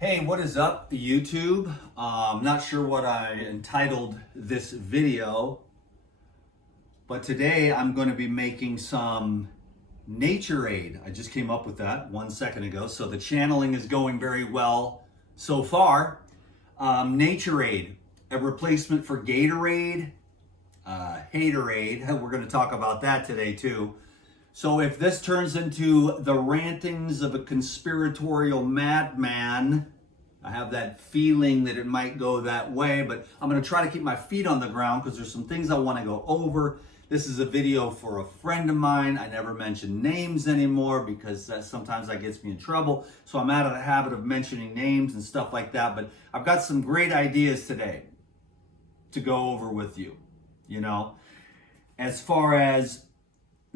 Hey, what is up, YouTube? I'm not sure what I entitled this video, but today I'm going to be making some nature aid. I just came up with that 1 second ago, so the channeling is going very well so far. Nature aid, a replacement for Gatorade, Haterade. We're going to talk about that today too. So if this turns into the rantings of a conspiratorial madman, I have that feeling that it might go that way, but I'm going to try to keep my feet on the ground because there's some things I want to go over. This is a video for a friend of mine. I never mention names anymore because sometimes that gets me in trouble. So I'm out of the habit of mentioning names and stuff like that, but I've got some great ideas today to go over with you, as far as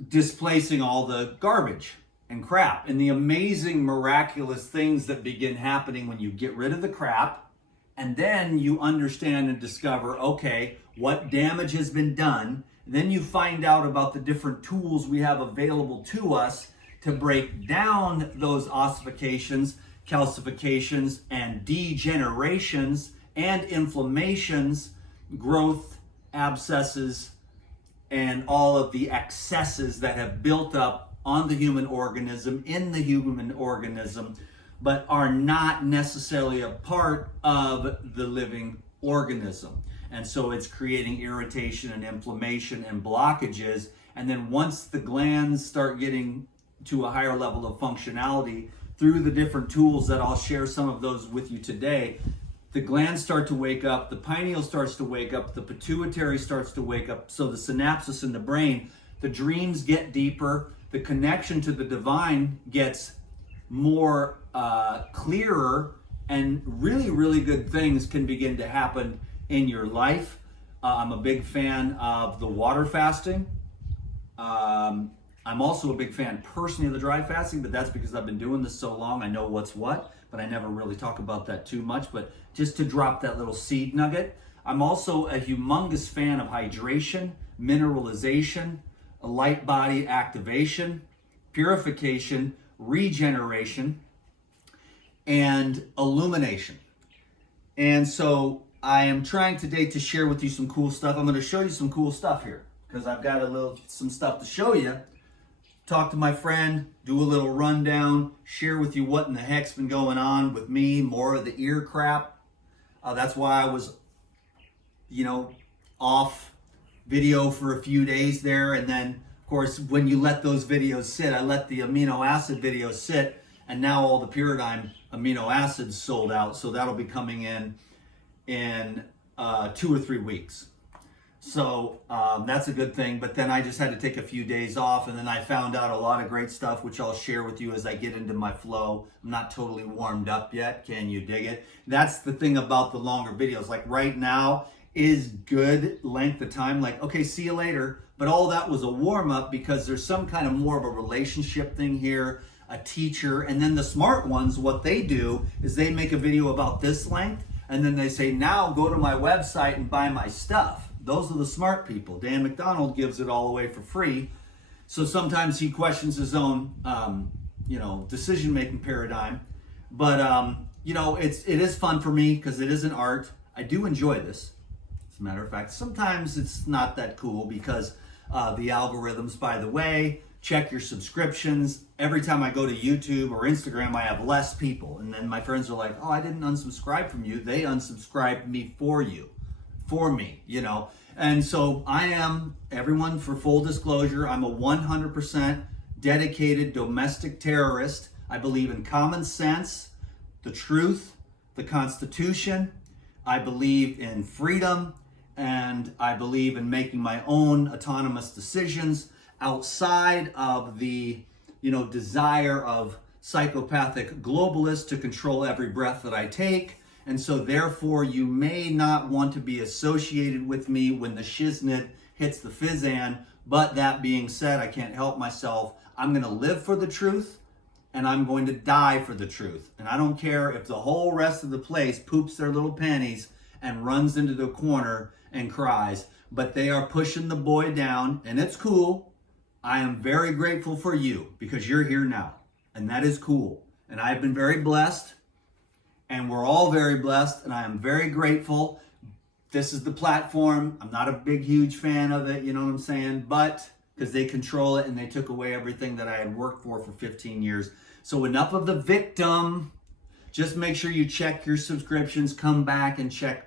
displacing all the garbage and crap and the amazing miraculous things that begin happening when you get rid of the crap and then you understand and discover, okay, what damage has been done. Then you find out about the different tools we have available to us to break down those ossifications, calcifications, and degenerations and inflammations, growth, abscesses, and all of the excesses that have built up on the human organism, in the human organism, but are not necessarily a part of the living organism. And so it's creating irritation and inflammation and blockages. And then once the glands start getting to a higher level of functionality through the different tools that I'll share some of those with you today, the glands start to wake up, the pineal starts to wake up, the pituitary starts to wake up, so the synapses in the brain, the dreams get deeper, the connection to the divine gets more clearer, and really, really good things can begin to happen in your life. I'm a big fan of the water fasting. I'm also a big fan personally of the dry fasting, but that's because I've been doing this so long, I know what's what, but I never really talk about that too much. But just to drop that little seed nugget, I'm also a humongous fan of hydration, mineralization, a light body activation, purification, regeneration, and illumination. And so I am trying today to share with you some cool stuff. I'm going to show you some cool stuff here because I've got some stuff to show you. Talk to my friend, do a little rundown, share with you what in the heck's been going on with me, more of the ear crap. That's why I was, off video for a few days there. And then, of course, when you let those videos sit, I let the amino acid videos sit, and now all the Pyridine amino acids sold out. So that'll be coming in 2 or 3 weeks. So that's a good thing, but then I just had to take a few days off, and then I found out a lot of great stuff, which I'll share with you as I get into my flow. I'm not totally warmed up yet. Can you dig it? That's the thing about the longer videos. Like right now is good length of time. Like, okay, see you later. But all that was a warm up because there's some kind of more of a relationship thing here, a teacher. And then the smart ones, what they do is they make a video about this length, and then they say, now go to my website and buy my stuff. Those are the smart people. Dan McDonald gives it all away for free. So sometimes he questions his own, decision-making paradigm. But, it is fun for me because it is an art. I do enjoy this. As a matter of fact, sometimes it's not that cool because the algorithms, by the way, check your subscriptions. Every time I go to YouTube or Instagram, I have less people. And then my friends are like, oh, I didn't unsubscribe from you. They unsubscribed me for you. For me, and so I am, everyone, for full disclosure, I'm a 100% dedicated domestic terrorist. I believe in common sense, the truth, the Constitution. I believe in freedom, and I believe in making my own autonomous decisions outside of the, desire of psychopathic globalists to control every breath that I take. And so therefore you may not want to be associated with me when the shiznit hits the fizzan. But that being said, I can't help myself. I'm going to live for the truth, and I'm going to die for the truth. And I don't care if the whole rest of the place poops their little panties and runs into the corner and cries. But they are pushing the boy down, and it's cool. I am very grateful for you because you're here now, and that is cool. And I've been very blessed. and we're all very blessed, and I am very grateful. This is the platform. I'm not a big, huge fan of it, you know what I'm saying? But because they control it and they took away everything that I had worked for 15 years. So enough of the victim. Just make sure you check your subscriptions, come back and check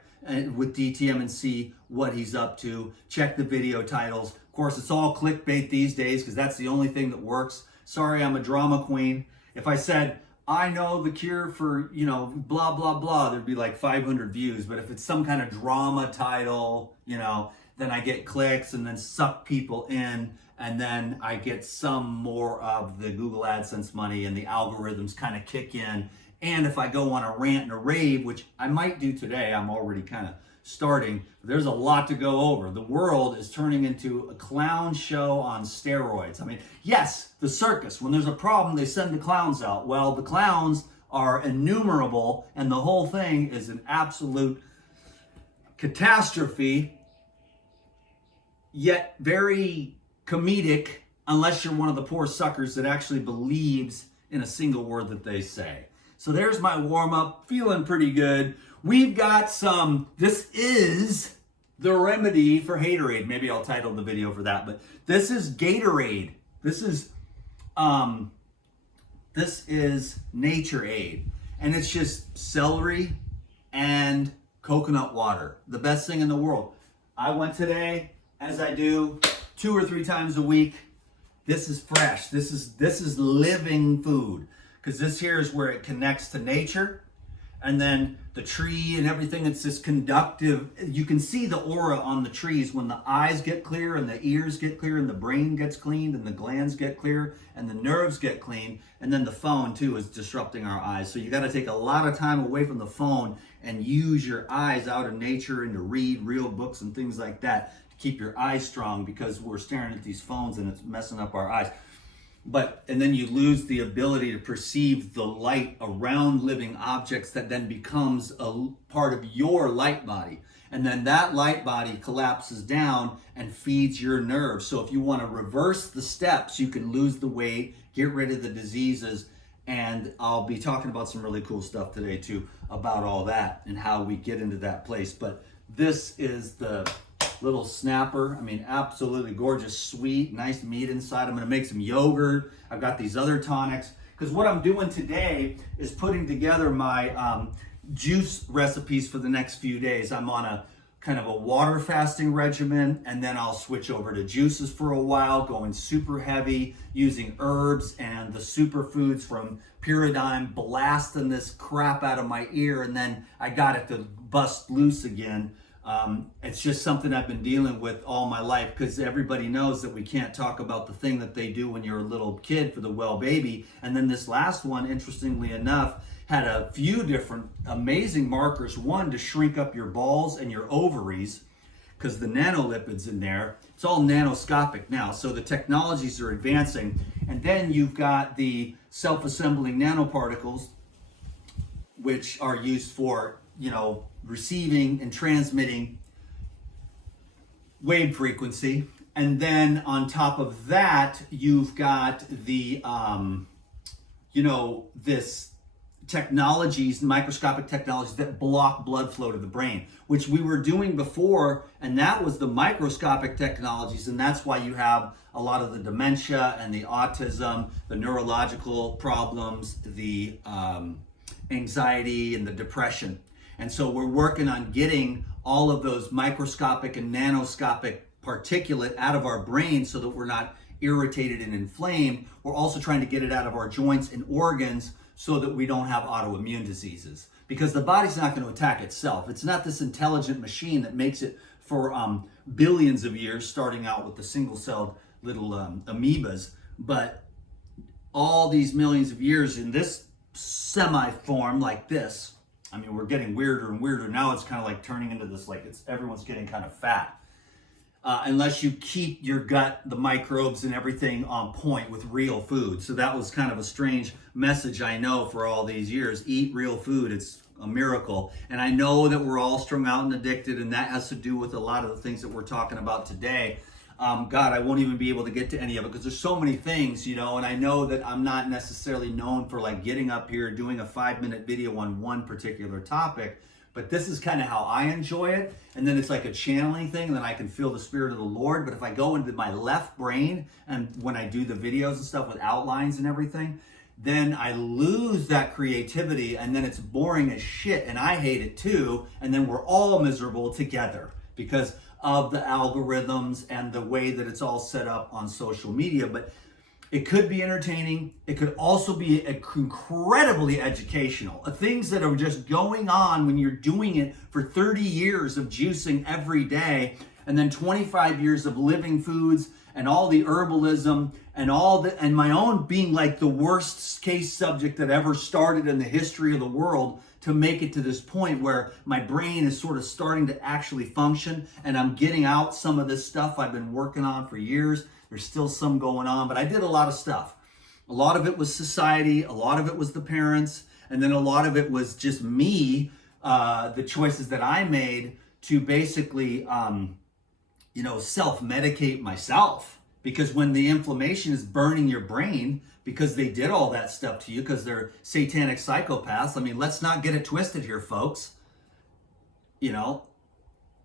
with DTM and see what he's up to. Check the video titles. Of course, it's all clickbait these days because that's the only thing that works. Sorry, I'm a drama queen. If I said, I know the cure for, you know, blah, blah, blah, there'd be like 500 views. But if it's some kind of drama title, you know, then I get clicks and then suck people in. And then I get some more of the Google AdSense money and the algorithms kind of kick in. And if I go on a rant and a rave, which I might do today, I'm already kind of starting. There's a lot to go over. The world is turning into a clown show on steroids. I mean, yes, the circus, when there's a problem, they send the clowns out. Well, the clowns are innumerable, and the whole thing is an absolute catastrophe, yet very comedic, unless you're one of the poor suckers that actually believes in a single word that they say. So there's my warm-up, feeling pretty good. We've got some, this is the remedy for haterade. Maybe I'll title the video for that, but this is Gatorade. This is Nature Aid. And it's just celery and coconut water. The best thing in the world. I went today, as I do 2 or 3 times a week. This is fresh. This is living food. Because this here is where it connects to nature, and then the tree and everything. It's this conductive. You can see the aura on the trees when the eyes get clear and the ears get clear and the brain gets cleaned and the glands get clear and the nerves get clean. And then the phone too is disrupting our eyes. So you got to take a lot of time away from the phone and use your eyes out in nature and to read real books and things like that to keep your eyes strong, because we're staring at these phones and it's messing up our eyes. And then you lose the ability to perceive the light around living objects that then becomes a part of your light body. And then that light body collapses down and feeds your nerves. So if you want to reverse the steps, you can lose the weight, get rid of the diseases. And I'll be talking about some really cool stuff today too about all that and how we get into that place. But this is the little snapper. I mean, absolutely gorgeous, sweet, nice meat inside. I'm going to make some yogurt. I've got these other tonics, because what I'm doing today is putting together my juice recipes for the next few days. I'm on a kind of a water fasting regimen, and then I'll switch over to juices for a while, going super heavy, using herbs and the superfoods from Pyridine, blasting this crap out of my ear, and then I got it to bust loose again. It's just something I've been dealing with all my life, because everybody knows that we can't talk about the thing that they do when you're a little kid for the well baby. And then this last one, interestingly enough, had a few different amazing markers. One, to shrink up your balls and your ovaries, because the nanolipids in there, it's all nanoscopic now. So the technologies are advancing. And then you've got the self-assembling nanoparticles, which are used for, you know, receiving and transmitting wave frequency. And then on top of that, you've got the, this technologies, microscopic technologies that block blood flow to the brain, which we were doing before. And that was the microscopic technologies. And that's why you have a lot of the dementia and the autism, the neurological problems, the anxiety and the depression. And so we're working on getting all of those microscopic and nanoscopic particulate out of our brain so that we're not irritated and inflamed. We're also trying to get it out of our joints and organs so that we don't have autoimmune diseases, because the body's not going to attack itself. It's not this intelligent machine that makes it for billions of years, starting out with the single-celled little amoebas, but all these millions of years in this semi-form like this. I mean, we're getting weirder and weirder. Now it's kind of like turning into this, like everyone's getting kind of fat. Unless you keep your gut, the microbes and everything on point with real food. So that was kind of a strange message, I know, for all these years. Eat real food. It's a miracle. And I know that we're all strung out and addicted, and that has to do with a lot of the things that we're talking about today. God, I won't even be able to get to any of it because there's so many things, you know, and I know that I'm not necessarily known for like getting up here, doing a 5-minute video on one particular topic, but this is kind of how I enjoy it. And then it's like a channeling thing, and then I can feel the Spirit of the Lord. But if I go into my left brain, and when I do the videos and stuff with outlines and everything, then I lose that creativity, and then it's boring as shit, and I hate it too, and then we're all miserable together because of the algorithms and the way that it's all set up on social media. But it could be entertaining. It could also be incredibly educational. Things that are just going on when you're doing it for 30 years of juicing every day, and then 25 years of living foods and all the herbalism and my own being like the worst case subject that ever started in the history of the world to make it to this point where my brain is sort of starting to actually function, and I'm getting out some of this stuff I've been working on for years. There's still some going on, but I did a lot of stuff. A lot of it was society, a lot of it was the parents, and then a lot of it was just me, the choices that I made to basically, self-medicate myself. Because when the inflammation is burning your brain, because they did all that stuff to you, because they're satanic psychopaths. I mean, let's not get it twisted here, folks. You know,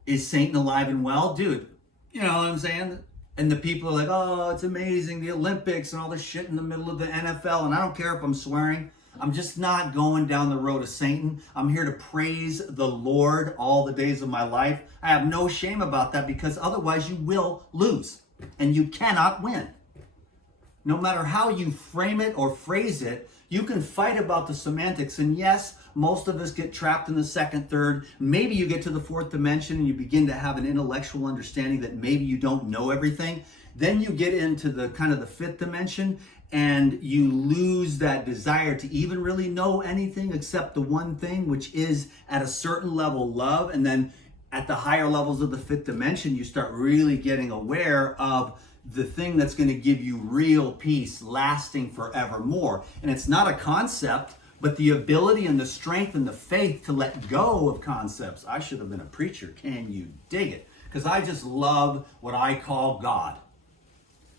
is Satan alive and well? Dude, you know what I'm saying? And the people are like, oh, it's amazing, the Olympics and all this shit in the middle of the NFL. And I don't care if I'm swearing. I'm just not going down the road of Satan. I'm here to praise the Lord all the days of my life. I have no shame about that, because otherwise you will lose and you cannot win. No matter how you frame it or phrase it, you can fight about the semantics. And yes, most of us get trapped in the second, third. Maybe you get to the fourth dimension and you begin to have an intellectual understanding that maybe you don't know everything. Then you get into the kind of the fifth dimension, and you lose that desire to even really know anything except the one thing, which is at a certain level love. And then at the higher levels of the fifth dimension, you start really getting aware of the thing that's going to give you real peace lasting forevermore. And it's not a concept, but the ability and the strength and the faith to let go of concepts. I should have been a preacher. Can you dig it? Because I just love what I call God.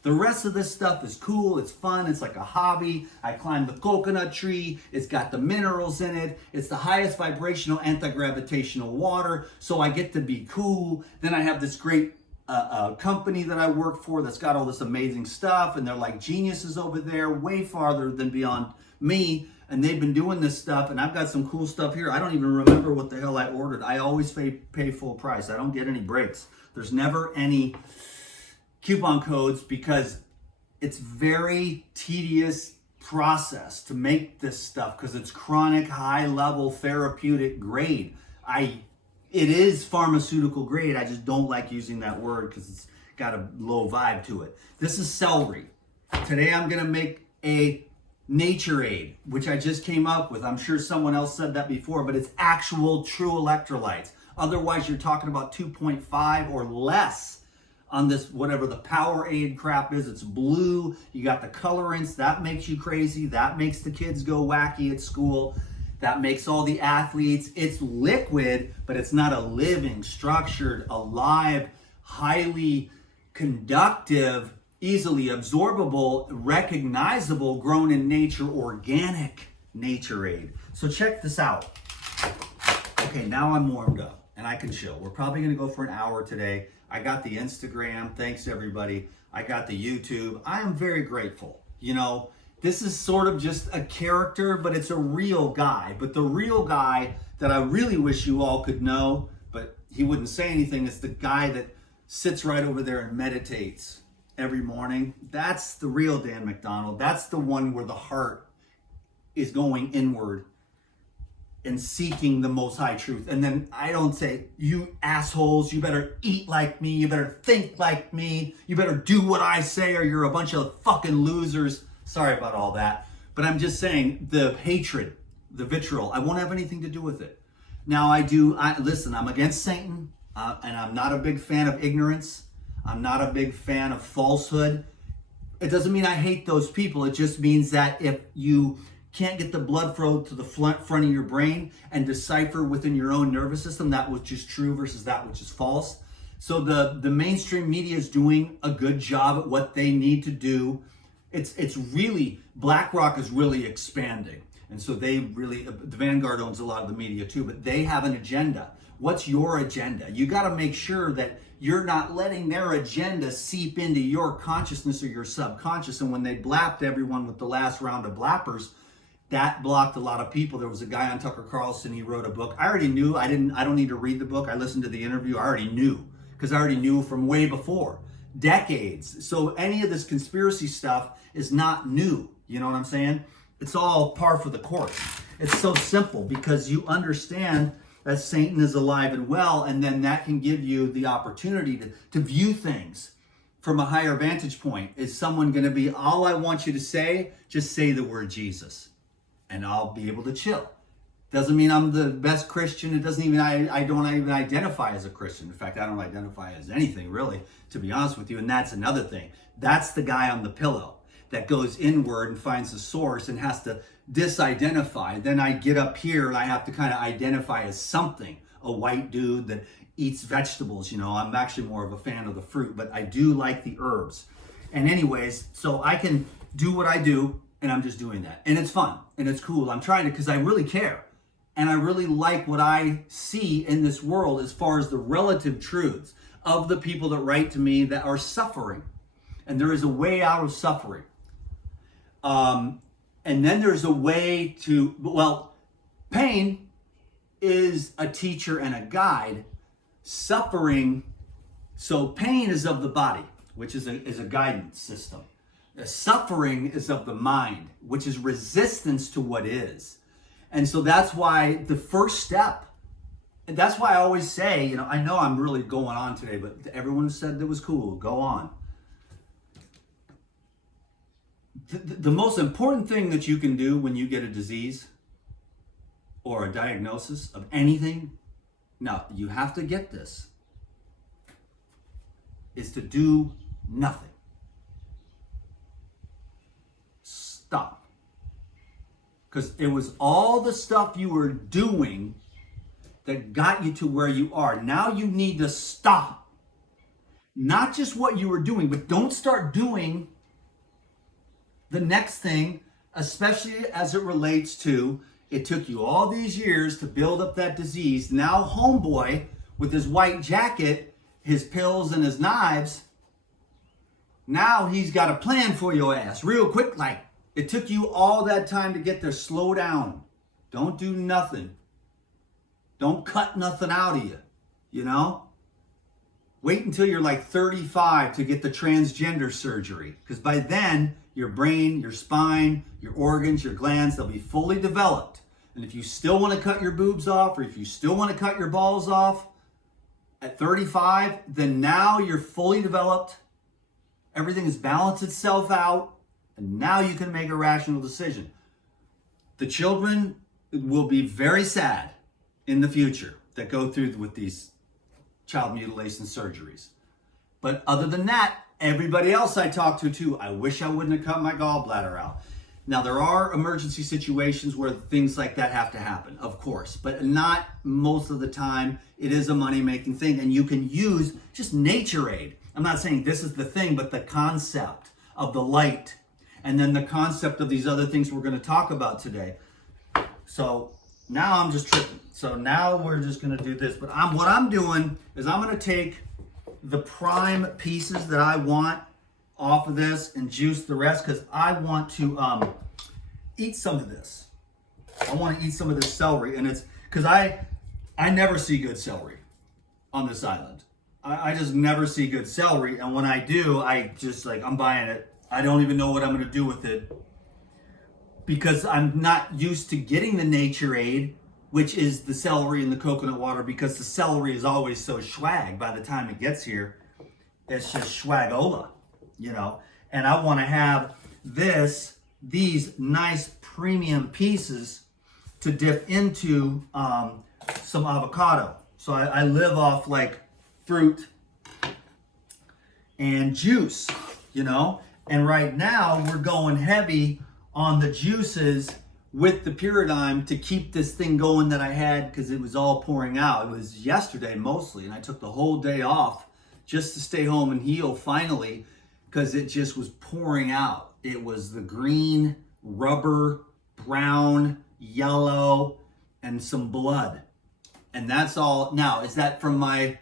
The rest of this stuff is cool, it's fun, it's like a hobby. I climbed the coconut tree, it's got the minerals in it, it's the highest vibrational anti-gravitational water, so I get to be cool. Then I have this great company that I work for that's got all this amazing stuff, and they're like geniuses over there, way farther than beyond me, and they've been doing this stuff, and I've got some cool stuff here. I don't even remember what the hell I ordered. I always pay full price. I don't get any breaks. There's never any coupon codes, because it's very tedious process to make this stuff, because it's chronic, high level therapeutic grade. It is pharmaceutical grade. I just don't like using that word because it's got a low vibe to it. This is celery. Today I'm going to make a Nature Aid, which I just came up with. I'm sure someone else said that before, but it's actual true electrolytes. Otherwise, you're talking about 2.5 or less on this, whatever the Powerade crap is. It's blue. You got the colorants. That makes you crazy. That makes the kids go wacky at school. That makes all the athletes. It's liquid, but it's not a living, structured, alive, highly conductive, easily absorbable, recognizable, grown in nature, organic Nature Aid. So check this out. Okay, now I'm warmed up and I can chill. We're probably gonna go for an hour today. I got the Instagram, thanks everybody. I got the YouTube. I am very grateful. You know, this is sort of just a character, but it's a real guy. But the real guy that I really wish you all could know, but he wouldn't say anything, is the guy that sits right over there and meditates every morning. That's the real Dan McDonald. That's the one where the heart is going inward and seeking the most high truth. And then I don't say, you assholes, you better eat like me, you better think like me, you better do what I say, or you're a bunch of fucking losers. Sorry about all that. But I'm just saying, the hatred, the vitriol, I won't have anything to do with it. Now listen, I'm against Satan, and I'm not a big fan of ignorance. I'm not a big fan of falsehood. It doesn't mean I hate those people. It just means that if you can't get the blood flow to the front of your brain and decipher within your own nervous system that which is true versus that which is false, So the mainstream media is doing a good job at what they need to do. It's really, BlackRock is really expanding. And so they really, the Vanguard owns a lot of the media too, but they have an agenda. What's your agenda? You got to make sure that you're not letting their agenda seep into your consciousness or your subconscious. And when they blapped everyone with the last round of blappers, that blocked a lot of people. There was a guy on Tucker Carlson, he wrote a book. I already knew, I don't need to read the book. I listened to the interview, I already knew, because I already knew from way before, decades. So any of this conspiracy stuff is not new, you know what I'm saying? It's all par for the course. It's so simple because you understand that Satan is alive and well, and then that can give you the opportunity to view things from a higher vantage point. Is someone going to be, all I want you to say, just say the word Jesus, and I'll be able to chill. Doesn't mean I'm the best Christian. It doesn't even, I don't even identify as a Christian. In fact, I don't identify as anything really, to be honest with you. And that's another thing. That's the guy on the pillow that goes inward and finds the source and has to disidentify. Then I get up here and I have to kind of identify as something, a white dude that eats vegetables. You know, I'm actually more of a fan of the fruit, but I do like the herbs. And anyways, so I can do what I do, and I'm just doing that. And it's fun and it's cool. I'm trying to, because I really care. And I really like what I see in this world as far as the relative truths of the people that write to me that are suffering. And there is a way out of suffering. And then there's a way to, well, pain is a teacher and a guide. Suffering, so pain is of the body, which is a guidance system. Suffering is of the mind, which is resistance to what is. And so that's why the first step, and that's why I always say, you know I'm really going on today, but everyone said that was cool, go on. The most important thing that you can do when you get a disease or a diagnosis of anything, now you have to get this, is to do nothing. Stop. Because it was all the stuff you were doing that got you to where you are. Now you need to stop. Not just what you were doing, but don't start doing the next thing, especially as it relates to, it took you all these years to build up that disease. Now homeboy with his white jacket, his pills and his knives, now he's got a plan for your ass real quick. Like, it took you all that time to get there. Slow down. Don't do nothing. Don't cut nothing out of you, you know? Wait until you're like 35 to get the transgender surgery, because by then your brain, your spine, your organs, your glands, they'll be fully developed. And if you still want to cut your boobs off, or if you still want to cut your balls off at 35, then now you're fully developed. Everything has balanced itself out, and now you can make a rational decision. The children will be very sad in the future that go through with these child mutilation surgeries. But other than that, everybody else I talk to too, I wish I wouldn't have cut my gallbladder out. Now, there are emergency situations where things like that have to happen, of course, but not most of the time. It is a money-making thing, and you can use just nature aid. I'm not saying this is the thing, but the concept of the light, and then the concept of these other things we're going to talk about today. So now I'm just tripping. So now we're just going to do this. But what I'm doing is I'm going to take the prime pieces that I want off of this and juice the rest, because I want to eat some of this. I want to eat some of this celery, and it's because I never see good celery on this island. I just never see good celery, and when I do, I just I'm buying it. I don't even know what I'm going to do with it, because I'm not used to getting the nature aid, which is the celery and the coconut water, because the celery is always so swag. By the time it gets here, it's just swagola, you know. And I want to have these nice premium pieces to dip into some avocado. So I live off like fruit and juice, you know. And right now we're going heavy on the juices with the Pyridime to keep this thing going that I had, because it was all pouring out. It was yesterday mostly, and I took the whole day off just to stay home and heal finally, because it just was pouring out. It was the green, rubber, brown, yellow, and some blood. And that's all. Now, is that from my,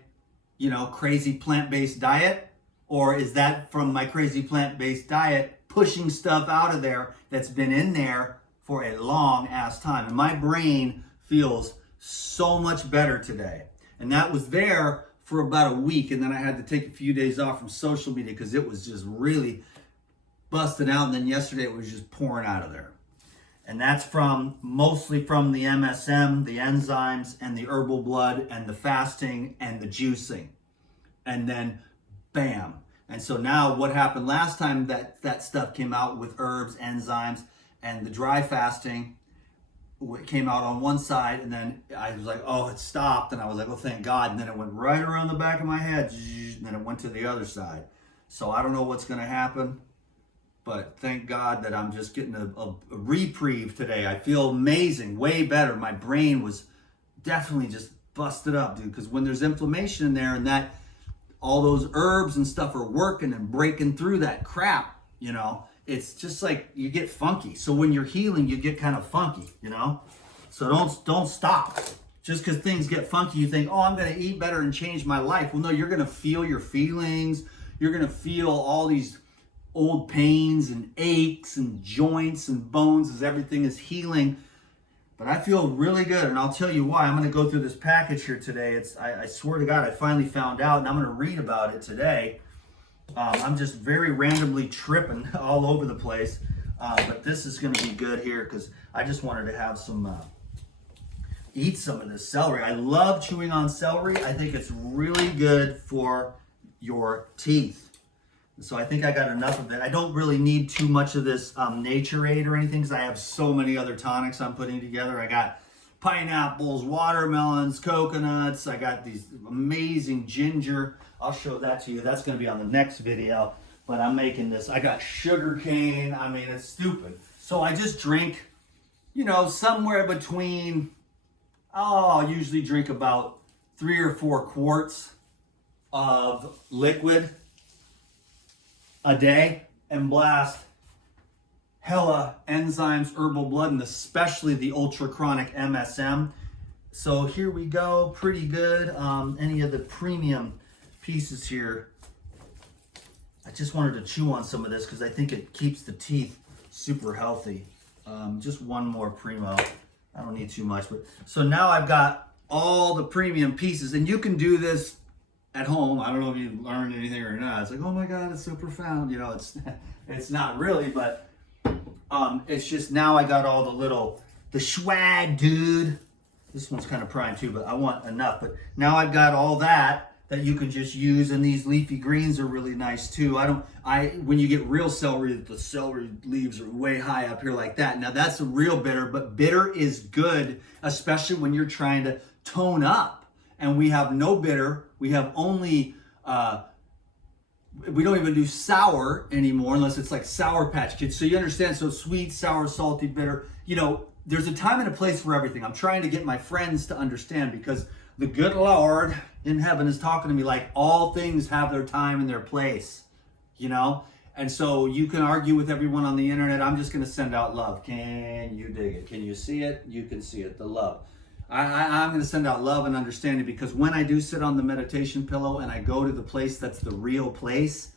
crazy plant-based diet? Or is that from my crazy plant-based diet pushing stuff out of there that's been in there for a long ass time? And my brain feels so much better today. And that was there for about a week. And then I had to take a few days off from social media because it was just really busting out. And then yesterday it was just pouring out of there. And that's mostly from the MSM, the enzymes, and the herbal blood, and the fasting, and the juicing. And then, bam. And so now what happened last time that stuff came out with herbs, enzymes, and the dry fasting, it came out on one side, and then I was like, oh, it stopped. And I was like, oh, thank God. And then it went right around the back of my head, and then it went to the other side. So I don't know what's going to happen. But thank God that I'm just getting a reprieve today. I feel amazing, way better. My brain was definitely just busted up, dude. Because when there's inflammation in there and that all those herbs and stuff are working and breaking through that crap, it's just like you get funky. So when you're healing, you get kind of funky, So don't stop. Just because things get funky, you think, oh, I'm going to eat better and change my life. Well, no, you're going to feel your feelings. You're going to feel all these old pains and aches and joints and bones as everything is healing. But I feel really good, and I'll tell you why. I'm going to go through this package here today. I swear to God, I finally found out, and I'm going to read about it today. I'm just very randomly tripping all over the place, but this is going to be good here because I just wanted to have eat some of this celery. I love chewing on celery. I think it's really good for your teeth. So I think I got enough of it. I don't really need too much of this Nature-Aid or anything because I have so many other tonics I'm putting together. I got pineapples, watermelons, coconuts. I got these amazing ginger. I'll show that to you. That's going to be on the next video. But I'm making this. I got sugar cane. I mean, it's stupid. So I just drink, somewhere between, I usually drink about 3 or 4 quarts of liquid a day and blast hella enzymes, herbal blood, and especially the ultra chronic MSM. So here we go, pretty good. Any of the premium pieces here. I just wanted to chew on some of this because I think it keeps the teeth super healthy. Just one more primo. I don't need too much. But so now I've got all the premium pieces, and you can do this at home. I don't know if you learned anything or not. It's like, oh my God, it's so profound. It's not really, but it's just now I got all the swag, dude. This one's kind of prime too, but I want enough. But now I've got all that you can just use, and these leafy greens are really nice too. When you get real celery, the celery leaves are way high up here like that. Now that's a real bitter, but bitter is good, especially when you're trying to tone up. And we have no bitter. We have only, we don't even do sour anymore unless it's like Sour Patch Kids. So you understand, so sweet, sour, salty, bitter. There's a time and a place for everything. I'm trying to get my friends to understand because the good Lord in heaven is talking to me like all things have their time and their place, And so you can argue with everyone on the internet. I'm just going to send out love. Can you dig it? Can you see it? You can see it, the love. I'm going to send out love and understanding because when I do sit on the meditation pillow and I go to the place that's the real place,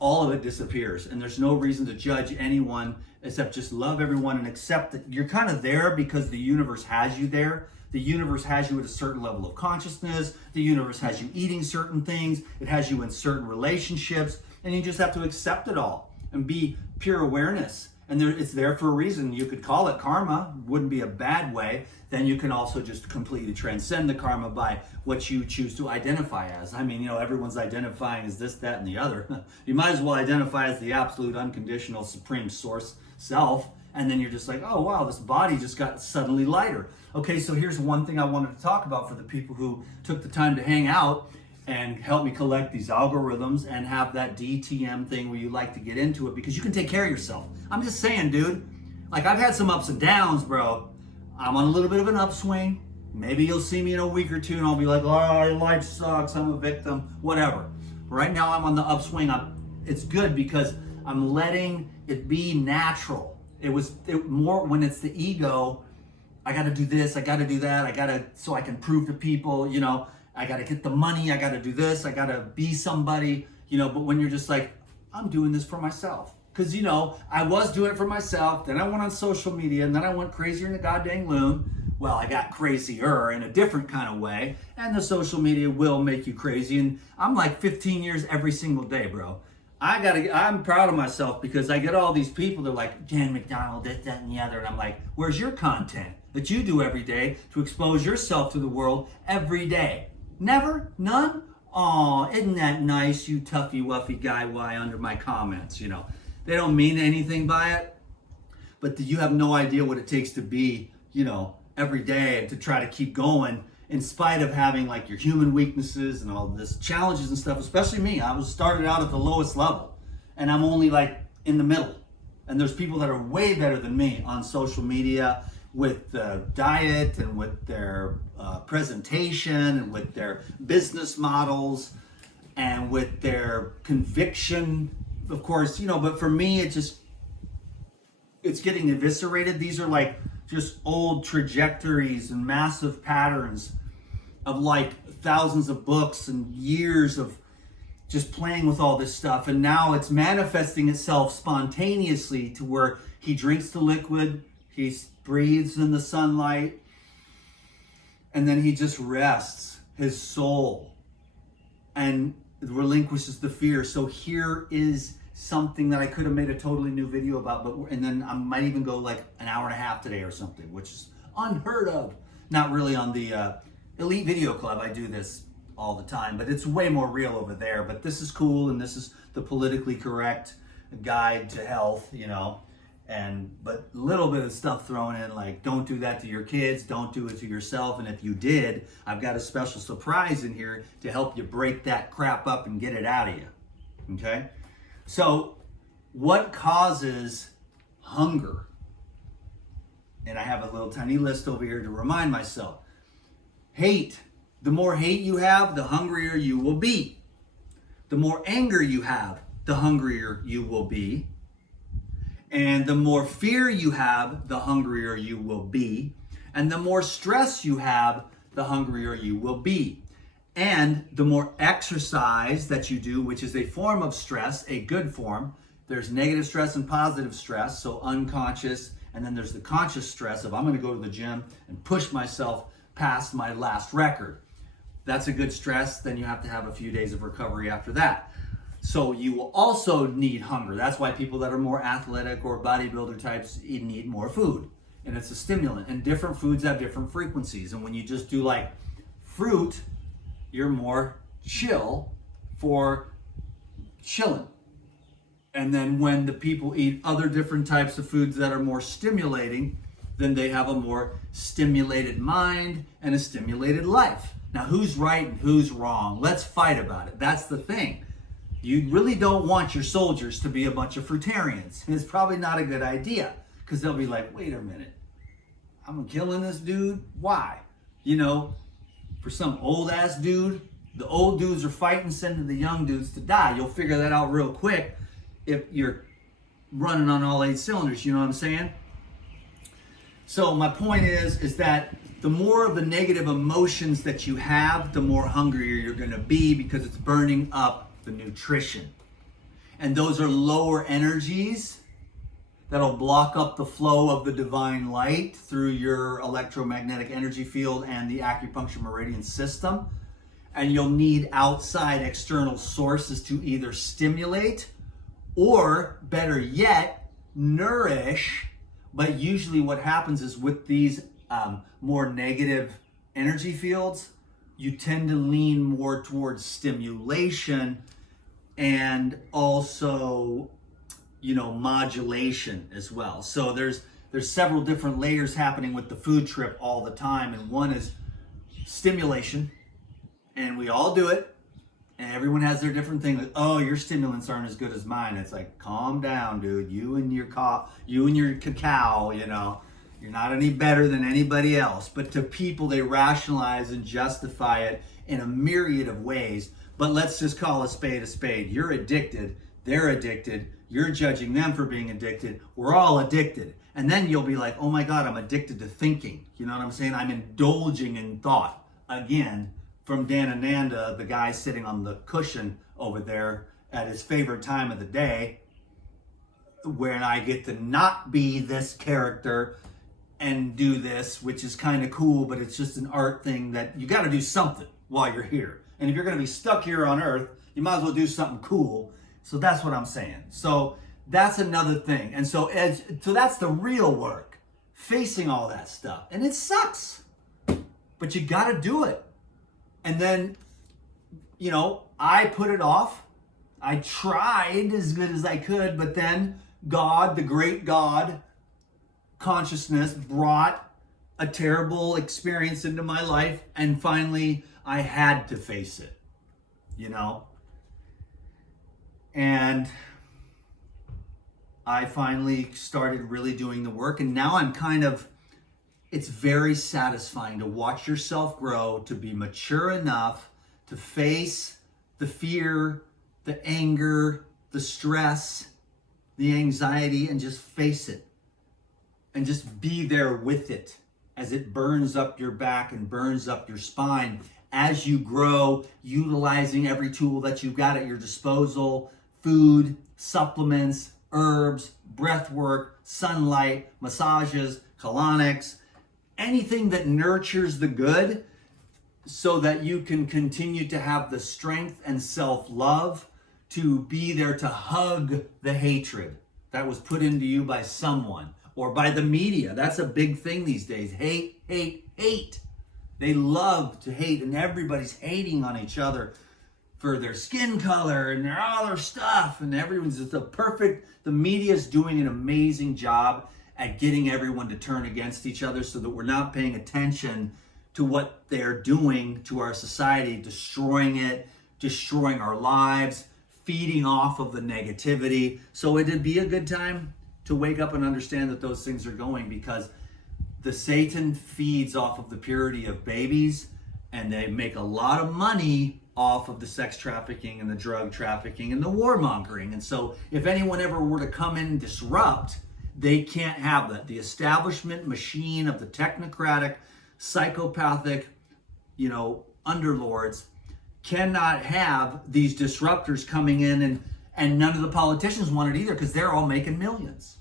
all of it disappears. And there's no reason to judge anyone except just love everyone and accept that you're kind of there because the universe has you there. The universe has you at a certain level of consciousness. The universe has you eating certain things. It has you in certain relationships. And you just have to accept it all and be pure awareness. And it's there for a reason. You could call it karma, wouldn't be a bad way. Then you can also just completely transcend the karma by what you choose to identify as. I mean, everyone's identifying as this, that, and the other. You might as well identify as the absolute unconditional supreme source self. And then you're just like, oh, wow, this body just got suddenly lighter. Okay, so here's one thing I wanted to talk about for the people who took the time to hang out and help me collect these algorithms and have that DTM thing where you like to get into it because you can take care of yourself. I'm just saying, dude, like I've had some ups and downs, bro. I'm on a little bit of an upswing. Maybe you'll see me in a week or two and I'll be like, oh, life sucks. I'm a victim, whatever. Right now I'm on the upswing. It's good because I'm letting it be natural. More when it's the ego, I got to do this, I got to do that, so I can prove to people, I got to get the money, I got to do this, I got to be somebody, but when you're just like, I'm doing this for myself. Because, I was doing it for myself, then I went on social media, and then I went crazier in the goddamn loon. Well, I got crazier in a different kind of way, and the social media will make you crazy, and I'm like 15 years every single day, bro. I'm proud of myself because I get all these people, they're like, Dan McDonald, this, that, and the other, and I'm like, where's your content that you do every day to expose yourself to the world every day? Never? None? Aw, isn't that nice, you toughy wuffy guy, why under my comments, They don't mean anything by it, but you have no idea what it takes to be, every day and to try to keep going in spite of having like your human weaknesses and all this challenges and stuff, especially me. I was started out at the lowest level and I'm only like in the middle. And there's people that are way better than me on social media with the diet and with their presentation and with their business models and with their conviction, of course, but for me, it's getting eviscerated. These are like just old trajectories and massive patterns of like thousands of books and years of just playing with all this stuff. And now it's manifesting itself spontaneously to where he drinks the liquid, he breathes in the sunlight, and then he just rests his soul and relinquishes the fear. So here is something that I could have made a totally new video about, and then I might even go like an hour and a half today or something, which is unheard of. Not really on the Elite Video Club. I do this all the time, but it's way more real over there. But this is cool, and this is the politically correct guide to health, but a little bit of stuff thrown in, like don't do that to your kids, don't do it to yourself, and if you did, I've got a special surprise in here to help you break that crap up and get it out of you. Okay? So, what causes hunger? And I have a little tiny list over here to remind myself. Hate. The more hate you have, the hungrier you will be. The more anger you have, the hungrier you will be. And the more fear you have, the hungrier you will be. And the more stress you have, the hungrier you will be. And the more exercise that you do, which is a form of stress, a good form, there's negative stress and positive stress, so unconscious, and then there's the conscious stress of I'm going to go to the gym and push myself past my last record. That's a good stress. Then you have to have a few days of recovery after that. So you will also need hunger. That's why people that are more athletic or bodybuilder types need more food. And it's a stimulant. And different foods have different frequencies. And when you just do like fruit, you're more chill for chilling. And then when the people eat other different types of foods that are more stimulating, then they have a more stimulated mind and a stimulated life. Now, who's right and who's wrong? Let's fight about it. That's the thing. You really don't want your soldiers to be a bunch of fruitarians. And it's probably not a good idea because they'll be like, wait a minute, I'm killing this dude? Why? For some old ass dude, the old dudes are fighting, sending the young dudes to die. You'll figure that out real quick if you're running on all 8 cylinders, you know what I'm saying? So my point is that the more of the negative emotions that you have, the more hungrier you're going to be because it's burning up the nutrition. And those are lower energies that'll block up the flow of the divine light through your electromagnetic energy field and the acupuncture meridian system. And you'll need outside external sources to either stimulate or, better yet, nourish. But usually what happens is with these more negative energy fields, you tend to lean more towards stimulation and also modulation as well. So there's several different layers happening with the food trip all the time. And one is stimulation, and we all do it. And everyone has their different thing. Like, oh, your stimulants aren't as good as mine. It's like, calm down, dude. You and your cacao, you're not any better than anybody else. But to people, they rationalize and justify it in a myriad of ways. But let's just call a spade a spade. You're addicted. They're addicted. You're judging them for being addicted. We're all addicted. And then you'll be like, oh my God, I'm addicted to thinking. You know what I'm saying? I'm indulging in thought. Again, from Dan Ananda, the guy sitting on the cushion over there at his favorite time of the day, when I get to not be this character and do this, which is kind of cool, but it's just an art thing that you got to do something while you're here. And if you're going to be stuck here on Earth, you might as well do something cool. So that's what I'm saying. So that's another thing. And so that's the real work, facing all that stuff. And it sucks, but you got to do it. And then, you know, I put it off. I tried as good as I could, but then God, the great God, consciousness brought a terrible experience into my life, and finally I had to face it, you know? And I finally started really doing the work, and now I'm it's very satisfying to watch yourself grow, to be mature enough to face the fear, the anger, the stress, the anxiety, and just face it. And just be there with it as it burns up your back and burns up your spine as you grow, utilizing every tool that you've got at your disposal: food, supplements, herbs, breath work, sunlight, massages, colonics, anything that nurtures the good, so that you can continue to have the strength and self-love to be there to hug the hatred that was put into you by someone or by the media. That's a big thing these days. Hate, hate, hate. They love to hate, and everybody's hating on each other for their skin color and all their stuff, and everyone's just the media's doing an amazing job at getting everyone to turn against each other, so that we're not paying attention to what they're doing to our society, destroying it, destroying our lives, feeding off of the negativity. So it'd be a good time to wake up and understand that those things are going, because the Satan feeds off of the purity of babies, and they make a lot of money off of the sex trafficking and the drug trafficking and the warmongering. And so if anyone ever were to come in and disrupt, they can't have that. The establishment machine of the technocratic, psychopathic, underlords cannot have these disruptors coming in, and none of the politicians want it either, because they're all making millions.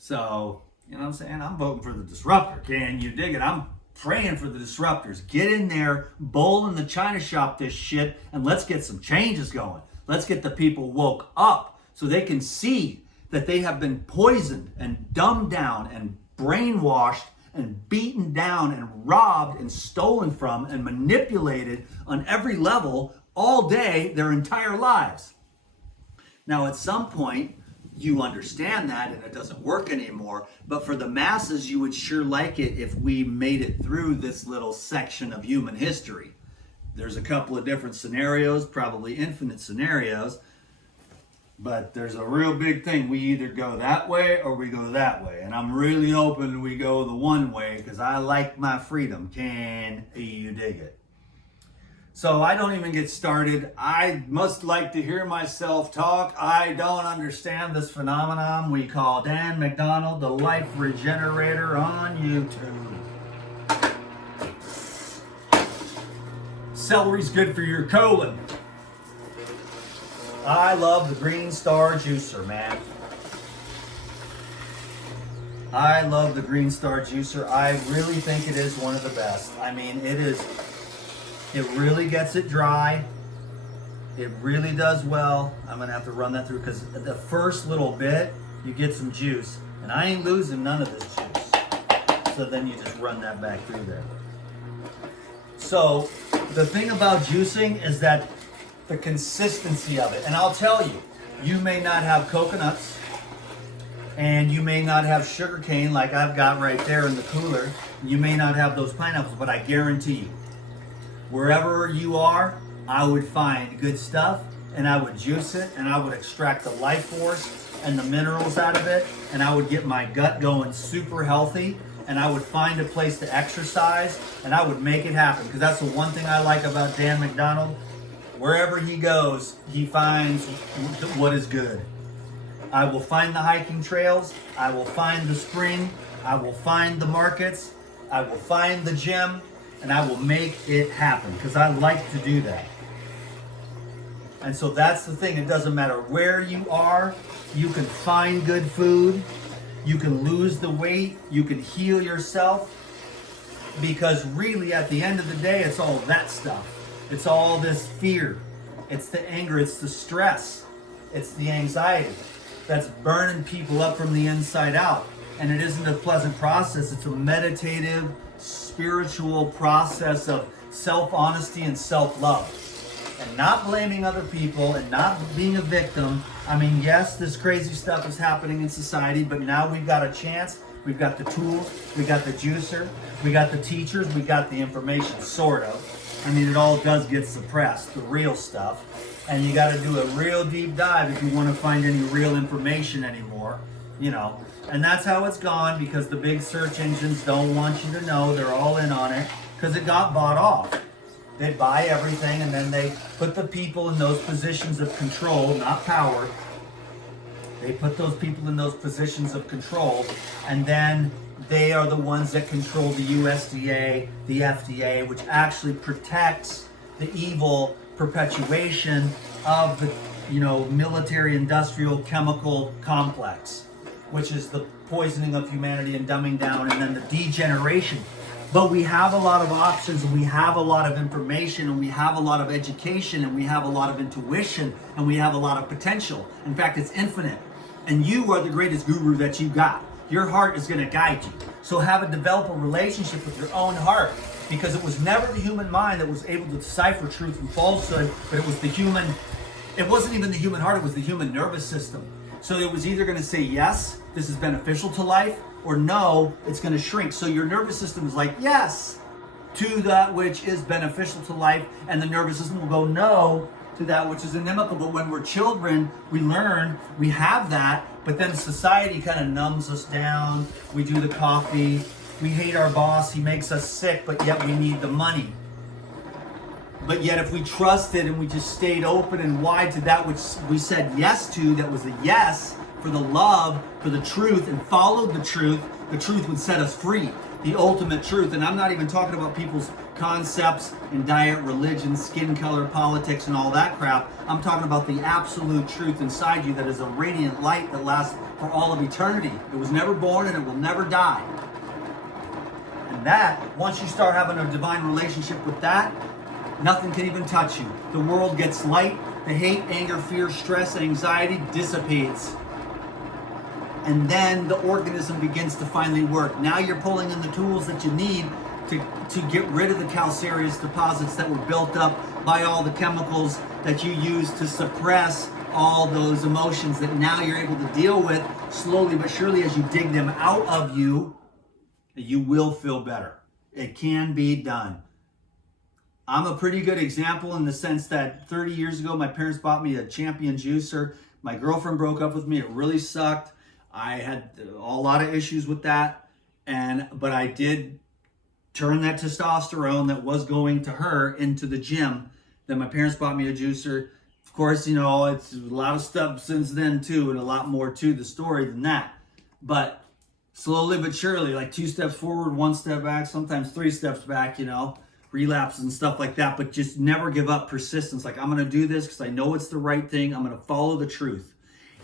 So, you know what I'm saying? I'm voting for the disruptor. Can you dig it? I'm praying for the disruptors. Get in there, bowl in the China shop this shit, and let's get some changes going. Let's get the people woke up so they can see that they have been poisoned and dumbed down and brainwashed and beaten down and robbed and stolen from and manipulated on every level all day, their entire lives. Now, at some point, you understand that and it doesn't work anymore. But for the masses, you would sure like it if we made it through this little section of human history. There's a couple of different scenarios, probably infinite scenarios, but there's a real big thing. We either go that way or we go that way. And I'm really hoping we go the one way, because I like my freedom. Can you dig it? So I don't even get started. I must like to hear myself talk. I don't understand this phenomenon we call Dan McDonald, the Life Regenerator, on YouTube. Celery's good for your colon. I love the Green Star Juicer, man. I love the Green Star Juicer. I really think it is one of the best. I mean, it really gets it dry. It really does well. I'm going to have to run that through, because the first little bit, you get some juice. And I ain't losing none of this juice. So then you just run that back through there. So the thing about juicing is that the consistency of it. And I'll tell you, you may not have coconuts, and you may not have sugar cane like I've got right there in the cooler. You may not have those pineapples, but I guarantee you, wherever you are, I would find good stuff, and I would juice it, and I would extract the life force and the minerals out of it, and I would get my gut going super healthy, and I would find a place to exercise, and I would make it happen. Because that's the one thing I like about Dan McDonald. Wherever he goes, he finds what is good. I will find the hiking trails. I will find the spring. I will find the markets. I will find the gym, and I will make it happen because I like to do that. And so that's the thing. It doesn't matter where you are. You can find good food. You can lose the weight. You can heal yourself. Because really, at the end of the day, it's all that stuff. It's all this fear. It's the anger. It's the stress. It's the anxiety that's burning people up from the inside out. And it isn't a pleasant process. It's a meditative, spiritual process of self-honesty and self-love. And not blaming other people and not being a victim. I mean, yes, this crazy stuff is happening in society, but now we've got a chance. We've got the tools. We got the juicer. We got the teachers. We got the information, sort of. I mean, it all does get suppressed, the real stuff. And you got to do a real deep dive if you want to find any real information anymore, you know. And that's how it's gone, because the big search engines don't want you to know. They're all in on it because it got bought off. They buy everything, and then they put the people in those positions of control, not power. They put those people in those positions of control, and then they are the ones that control the USDA, the FDA, which actually protects the evil perpetuation of the, military industrial chemical complex, which is the poisoning of humanity and dumbing down, and then the degeneration. But we have a lot of options, and we have a lot of information, and we have a lot of education, and we have a lot of intuition, and we have a lot of potential. In fact, it's infinite. And you are the greatest guru that you got. Your heart is going to guide you. So develop a relationship with your own heart, because it was never the human mind that was able to decipher truth from falsehood, but it wasn't even the human heart, it was the human nervous system. So it was either going to say, yes, this is beneficial to life, or no, it's going to shrink. So your nervous system is like, yes, to that which is beneficial to life, and the nervous system will go no to that which is inimical. But when we're children, we learn, we have that, but then society kind of numbs us down. We do the coffee, we hate our boss, he makes us sick, but yet we need the money. But yet if we trusted and we just stayed open and wide to that which we said yes to, that was a yes, for the love, for the truth, and followed the truth would set us free. The ultimate truth. And I'm not even talking about people's concepts in diet, religion, skin color, politics, and all that crap. I'm talking about the absolute truth inside you that is a radiant light that lasts for all of eternity. It was never born and it will never die. And that, once you start having a divine relationship with that, nothing can even touch you. The world gets light. The hate, anger, fear, stress, and anxiety dissipates. And then the organism begins to finally work. Now you're pulling in the tools that you need to get rid of the calcareous deposits that were built up by all the chemicals that you use to suppress all those emotions that now you're able to deal with slowly but surely. As you dig them out of you, you will feel better. It can be done. I'm a pretty good example in the sense that 30 years ago, my parents bought me a Champion juicer. My girlfriend broke up with me. It really sucked. I had a lot of issues with that, but I did turn that testosterone that was going to her into the gym. Then my parents bought me a juicer. Of course, it's a lot of stuff since then too, and a lot more to the story than that. But slowly but surely, like 2 steps forward, 1 step back, sometimes 3 steps back, relapses and stuff like that. But just never give up. Persistence. Like, I'm going to do this because I know it's the right thing. I'm going to follow the truth.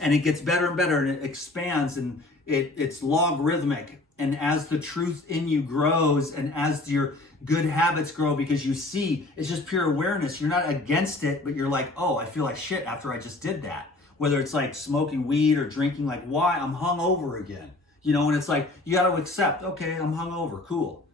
And it gets better and better, and it expands, and it's logarithmic. And as the truth in you grows, and as your good habits grow, because you see, it's just pure awareness. You're not against it, but you're like, oh, I feel like shit after I just did that. Whether it's like smoking weed or drinking, like, why? I'm hungover again. And it's like, you got to accept, okay, I'm hungover, cool.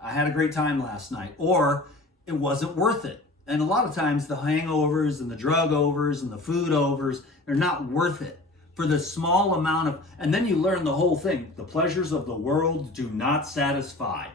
I had a great time last night. Or it wasn't worth it. And a lot of times the hangovers and the drug overs and the food overs, they're not worth it for the small amount of, and then you learn the whole thing. The pleasures of the world do not satisfy.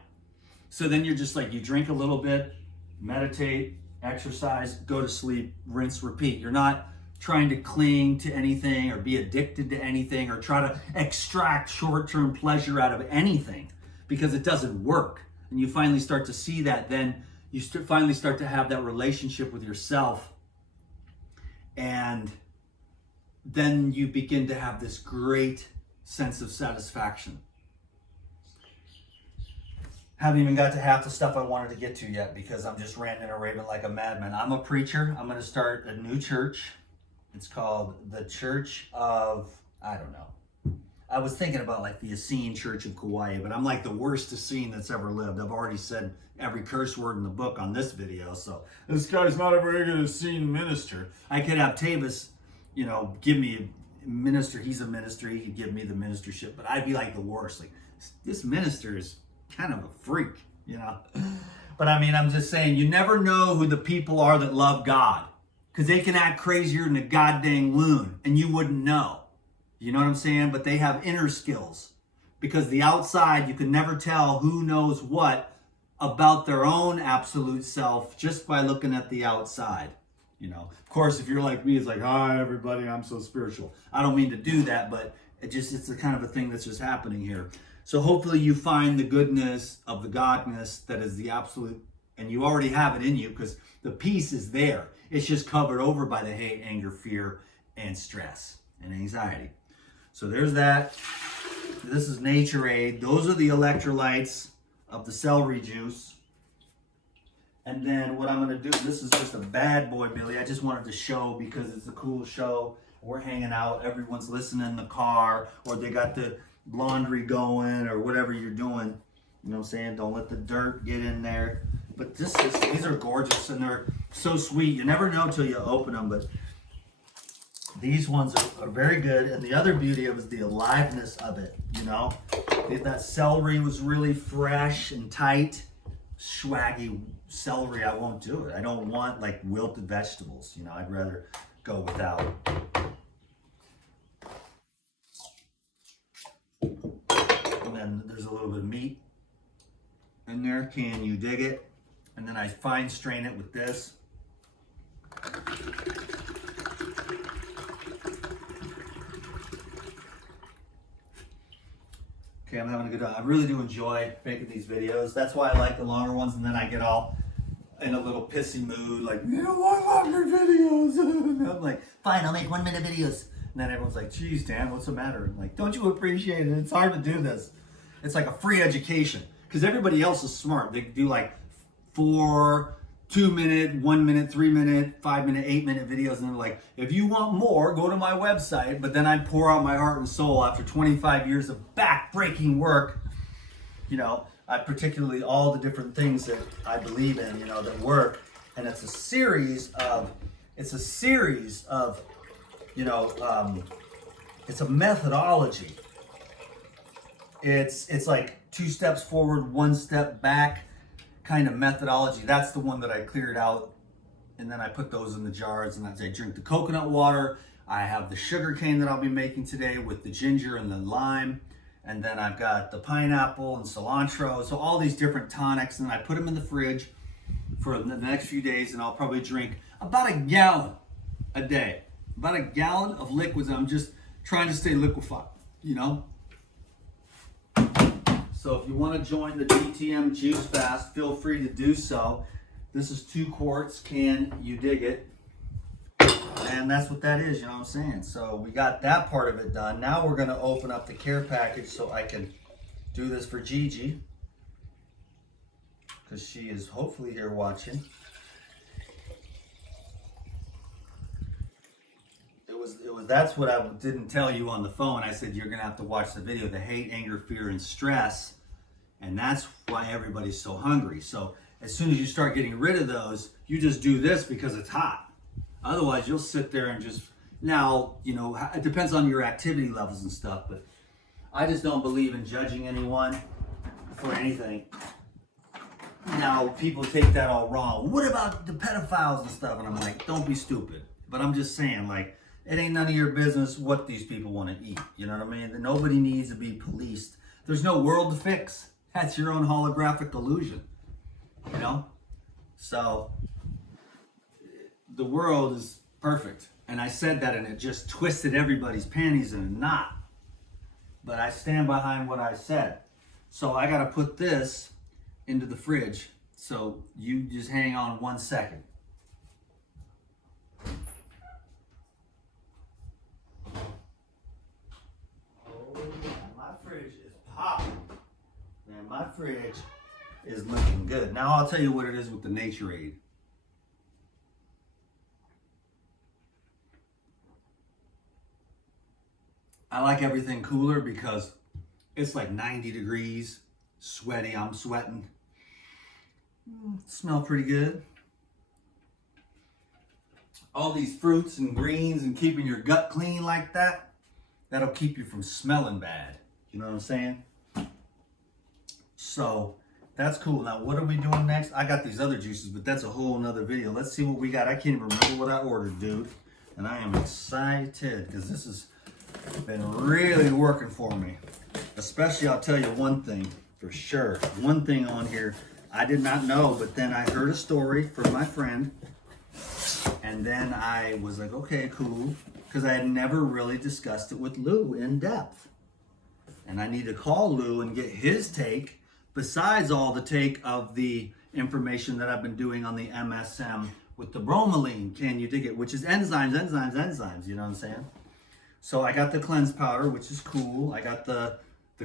So then you're just like, you drink a little bit, meditate, exercise, go to sleep, rinse, repeat. You're not trying to cling to anything or be addicted to anything or try to extract short-term pleasure out of anything, because it doesn't work. And you finally start to see that, then you finally start to have that relationship with yourself. And then you begin to have this great sense of satisfaction. Haven't even got to half the stuff I wanted to get to yet because I'm just ranting and raving like a madman. I'm a preacher. I'm going to start a new church. It's called the Church of, I don't know. I was thinking about like the Essene Church of Kauai, but I'm like the worst Essene that's ever lived. I've already said every curse word in the book on this video, so this guy's not a very good Essene minister. I could have Tavis, you know, give me a minister. He's a minister. He could give me the ministership, but I'd be like the worst. Like, this minister is kind of a freak, you know. But I mean, I'm just saying, you never know who the people are that love God, because they can act crazier than a goddamn loon and you wouldn't know. You know what I'm saying? But they have inner skills, because the outside, you can never tell who knows what about their own absolute self just by looking at the outside. You know, of course, if you're like me, it's like, hi everybody, I'm so spiritual. I don't mean to do that, but it's the kind of a thing that's just happening here. So hopefully you find the goodness of the godness that is the absolute, and you already have it in you, because the peace is there. It's just covered over by the hate, anger, fear, and stress and anxiety. So there's that. This is Nature Aid. Those are the electrolytes of the celery juice. And then what I'm going to do, this is just a bad boy, Billy. I just wanted to show because it's a cool show. We're hanging out. Everyone's listening in the car, or they got the laundry going, or whatever you're doing. You know what I'm saying? Don't let the dirt get in there. But these are gorgeous, and they're so sweet. You never know till you open them, but these ones are very good. And the other beauty of it is the aliveness of it, you know? That celery was really fresh and tight. Swaggy celery, I won't do it. I don't want like wilted vegetables, you know? I'd rather go without. And then there's a little bit of meat in there. Can you dig it? And then I fine strain it with this. Okay, I'm having a good time. I really do enjoy making these videos. That's why I like the longer ones, and then I get all in a little pissy mood, like, you don't want longer videos. And I'm like, fine, I'll make 1 minute videos. And then everyone's like, geez, Dan, what's the matter? I'm like, don't you appreciate it? It's hard to do this. It's like a free education, because everybody else is smart. They do like 4, 2 minute, 1 minute, 3 minute, 5 minute, 8 minute videos. And they're like, if you want more, go to my website. But then I pour out my heart and soul after 25 years of back-breaking work. You know, I particularly all the different things that I believe in, you know, that work. And it's a series of, you know, it's a methodology. It's like 2 steps forward, 1 step back kind of methodology. That's the one that I cleared out, and then I put those in the jars, and as I drink the coconut water, I have the sugar cane that I'll be making today with the ginger and the lime, and then I've got the pineapple and cilantro, so all these different tonics, and then I put them in the fridge for the next few days, and I'll probably drink about a gallon a day, about a gallon of liquids. I'm just trying to stay liquefied, you know. So if you want to join the DTM Juice Fast, feel free to do so. This is 2 quarts. Can you dig it? And that's what that is, you know what I'm saying? So we got that part of it done. Now we're going to open up the care package so I can do this for Gigi, because she is hopefully here watching. That's what I didn't tell you on the phone. I said, you're going to have to watch the video, the hate, anger, fear, and stress. And that's why everybody's so hungry. So as soon as you start getting rid of those, you just do this because it's hot. Otherwise, you'll sit there and just, now, you know, it depends on your activity levels and stuff, but I just don't believe in judging anyone for anything. Now, people take that all wrong. What about the pedophiles and stuff? And I'm like, don't be stupid. But I'm just saying, like, it ain't none of your business what these people want to eat. You know what I mean? Nobody needs to be policed. There's no world to fix. That's your own holographic illusion. You know? So, the world is perfect. And I said that and it just twisted everybody's panties in a knot. But I stand behind what I said. So I got to put this into the fridge. So you just hang on 1 second. Oh, man, my fridge is popping. Man, my fridge is looking good. Now I'll tell you what it is with the Nature Aid. I like everything cooler because it's like 90 degrees, sweaty, I'm sweating. Smell pretty good. All these fruits and greens and keeping your gut clean like that, that'll keep you from smelling bad. You know what I'm saying? So that's cool. Now what are we doing next? I got these other juices, but that's a whole nother video. Let's see what we got. I can't even remember what I ordered, dude. And I am excited because this has been really working for me. Especially, I'll tell you one thing for sure. One thing on here I did not know, but then I heard a story from my friend. And then I was like, okay, cool. Because I had never really discussed it with Lou in depth. And I need to call Lou and get his take, besides all the take of the information that I've been doing on the MSM with the bromelain. Can you dig it? Which is enzymes, you know what I'm saying? So I got the cleanse powder, which is cool. I got the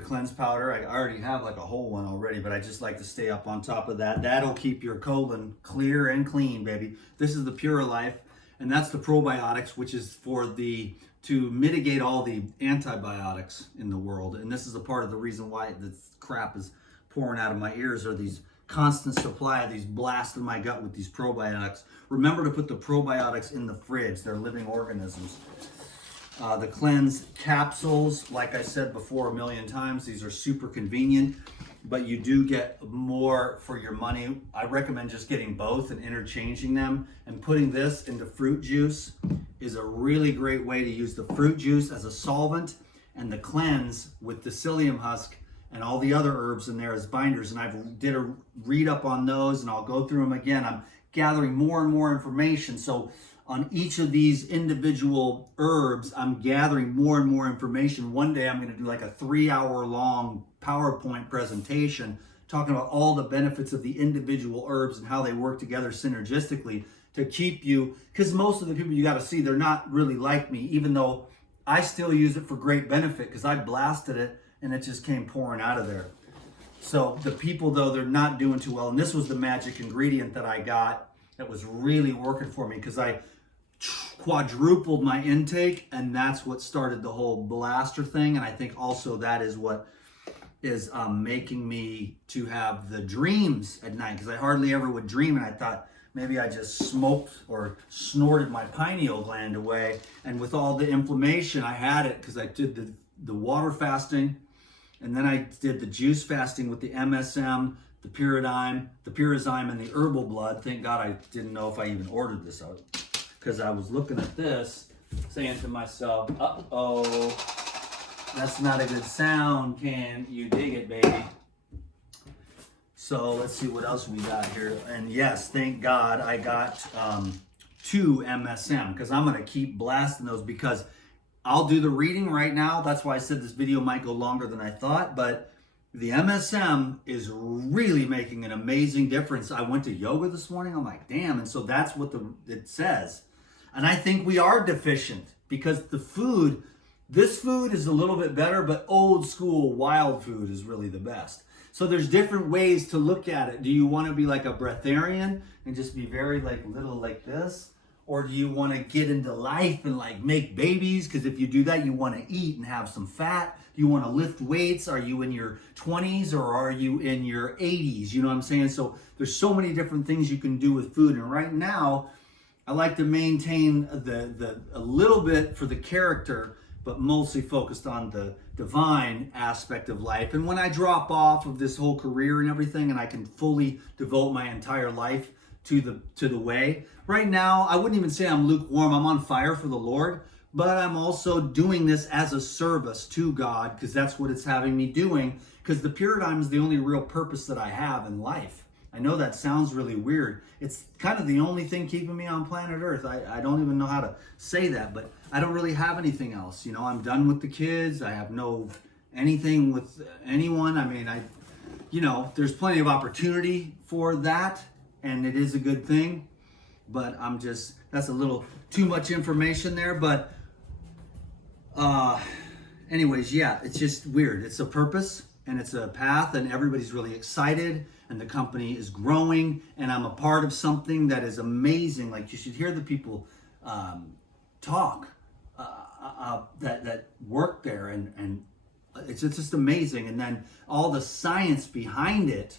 cleanse powder. I already have like a whole one already, but I just like to stay up on top of that. That'll keep your colon clear and clean, baby. This is the Pure Life, and that's the probiotics, which is to mitigate all the antibiotics in the world. And this is a part of the reason why this crap is pouring out of my ears, are these constant supply of these blasts in my gut with these probiotics. Remember to put the probiotics in the fridge. They're living organisms. The cleanse capsules, like I said before a million times, these are super convenient, but you do get more for your money. I recommend just getting both and interchanging them, and putting this into fruit juice is a really great way to use the fruit juice as a solvent and the cleanse with the psyllium husk and all the other herbs in there as binders. And I've did a read up on those, and I'll go through them again. I'm gathering more and more information. So on each of these individual herbs, I'm gathering more and more information. One day I'm going to do like a 3-hour-long PowerPoint presentation talking about all the benefits of the individual herbs and how they work together synergistically to keep you, because most of the people you got to see, they're not really like me, even though I still use it for great benefit because I blasted it and it just came pouring out of there. So the people, though, they're not doing too well. And this was the magic ingredient that I got that was really working for me, because I quadrupled my intake, and that's what started the whole blaster thing. And I think also that is what is making me to have the dreams at night, because I hardly ever would dream, and I thought maybe I just smoked or snorted my pineal gland away. And with all the inflammation, I had it because I did the water fasting, and then I did the juice fasting with the MSM, the Pyrazyme, and the herbal blood. Thank God I didn't know if I even ordered this out, because I was looking at this saying to myself, uh-oh, that's not a good sound. Can you dig it, baby? So let's see what else we got here. And yes, thank God I got 2 MSM, because I'm going to keep blasting those, because I'll do the reading right now. That's why I said this video might go longer than I thought, but the MSM is really making an amazing difference. I went to yoga this morning. I'm like, damn. And so that's what it says. And I think we are deficient, because this food is a little bit better, but old school wild food is really the best. So there's different ways to look at it. Do you want to be like a breatharian and just be very like little like this? Or do you want to get into life and like make babies? Because if you do that, you want to eat and have some fat. Do you want to lift weights? Are you in your 20s or are you in your 80s? You know what I'm saying? So there's so many different things you can do with food. And right now, I like to maintain a little bit for the character, but mostly focused on the divine aspect of life. And when I drop off of this whole career and everything, and I can fully devote my entire life to the way. Right now, I wouldn't even say I'm lukewarm. I'm on fire for the Lord, but I'm also doing this as a service to God, because that's what it's having me doing, because the paradigm is the only real purpose that I have in life. I know that sounds really weird. It's kind of the only thing keeping me on planet Earth. I don't even know how to say that, but I don't really have anything else. You know, I'm done with the kids. I have no anything with anyone. I mean, there's plenty of opportunity for that, and it is a good thing. But that's a little too much information there. But anyways, yeah, it's just weird. It's a purpose and it's a path, and everybody's really excited, and the company is growing, and I'm a part of something that is amazing. Like, you should hear the people talk that work there, and it's just amazing. And then all the science behind it,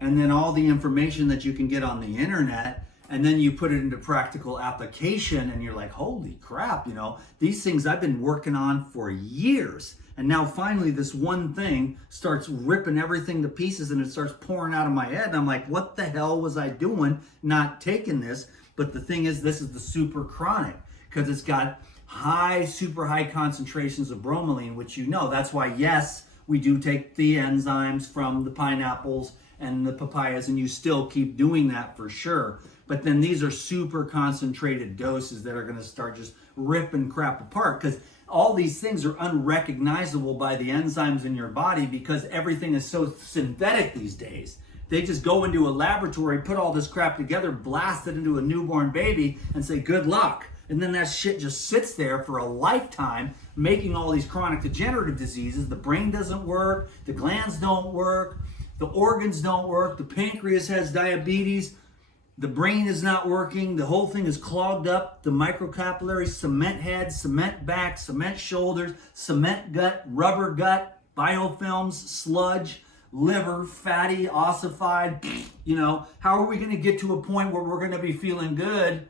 and then all the information that you can get on the internet, and then you put it into practical application, and you're like, holy crap, these things I've been working on for years. And now finally this one thing starts ripping everything to pieces, and it starts pouring out of my head. And I'm like, what the hell was I doing not taking this? But the thing is, this is the super chronic, because it's got super high concentrations of bromelain, which that's why, yes, we do take the enzymes from the pineapples and the papayas, and you still keep doing that for sure. But then these are super concentrated doses that are going to start just ripping crap apart, because all these things are unrecognizable by the enzymes in your body, because everything is so synthetic these days. They just go into a laboratory, put all this crap together, blast it into a newborn baby, and say, good luck. And then that shit just sits there for a lifetime, making all these chronic degenerative diseases. The brain doesn't work, the glands don't work, the organs don't work, the pancreas has diabetes, the brain is not working, the whole thing is clogged up, the microcapillary, cement head, cement back, cement shoulders, cement gut, rubber gut, biofilms, sludge, liver, fatty, ossified. How are we going to get to a point where we're going to be feeling good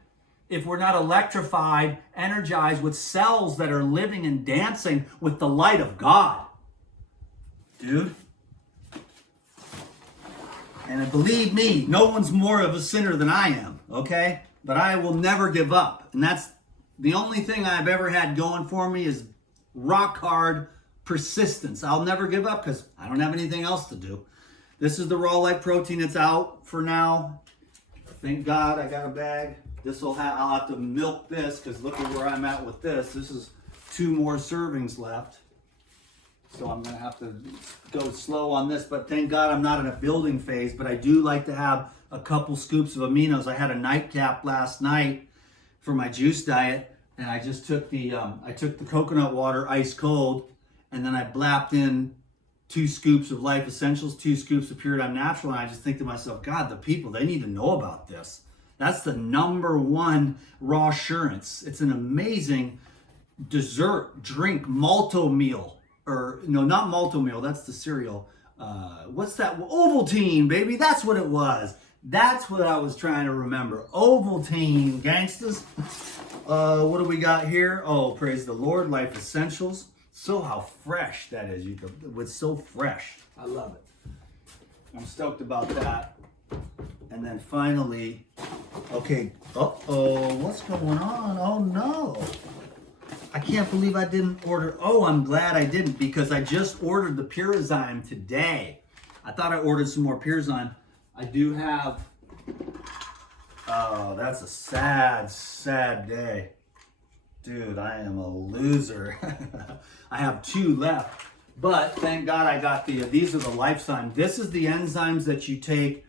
if we're not electrified, energized with cells that are living and dancing with the light of God? Dude. And believe me, no one's more of a sinner than I am, okay? But I will never give up. And that's the only thing I've ever had going for me, is rock hard persistence. I'll never give up because I don't have anything else to do. This is the raw light protein. It's out for now. Thank God I got a bag. I'll have to milk this, because look at where I'm at with this. This is 2 more servings left. So I'm going to have to go slow on this, but thank God I'm not in a building phase. But I do like to have a couple scoops of aminos. I had a nightcap last night for my juice diet, and I just took the coconut water ice cold, and then I blapped in 2 scoops of Life Essentials, 2 scoops of Pure Time Natural, and I just think to myself, God, the people, they need to know about this. That's the #1 raw assurance. It's an amazing dessert drink, malto meal. Or no, not malto meal, that's the cereal. What's that? Ovaltine, baby, that's what it was. That's what I was trying to remember. Ovaltine, gangsters. What do we got here? Oh, praise the Lord, Life Essentials. So how fresh that is. It's so fresh. I love it. I'm stoked about that. And then finally, okay, what's going on? Oh no. I can't believe I didn't order. Oh, I'm glad I didn't, because I just ordered the Purizyme today. I thought I ordered some more Purizyme. I do have. Oh, that's a sad, sad day. Dude, I am a loser. I have 2 left. But thank God I got these are the Lifezyme. This is the enzymes that you take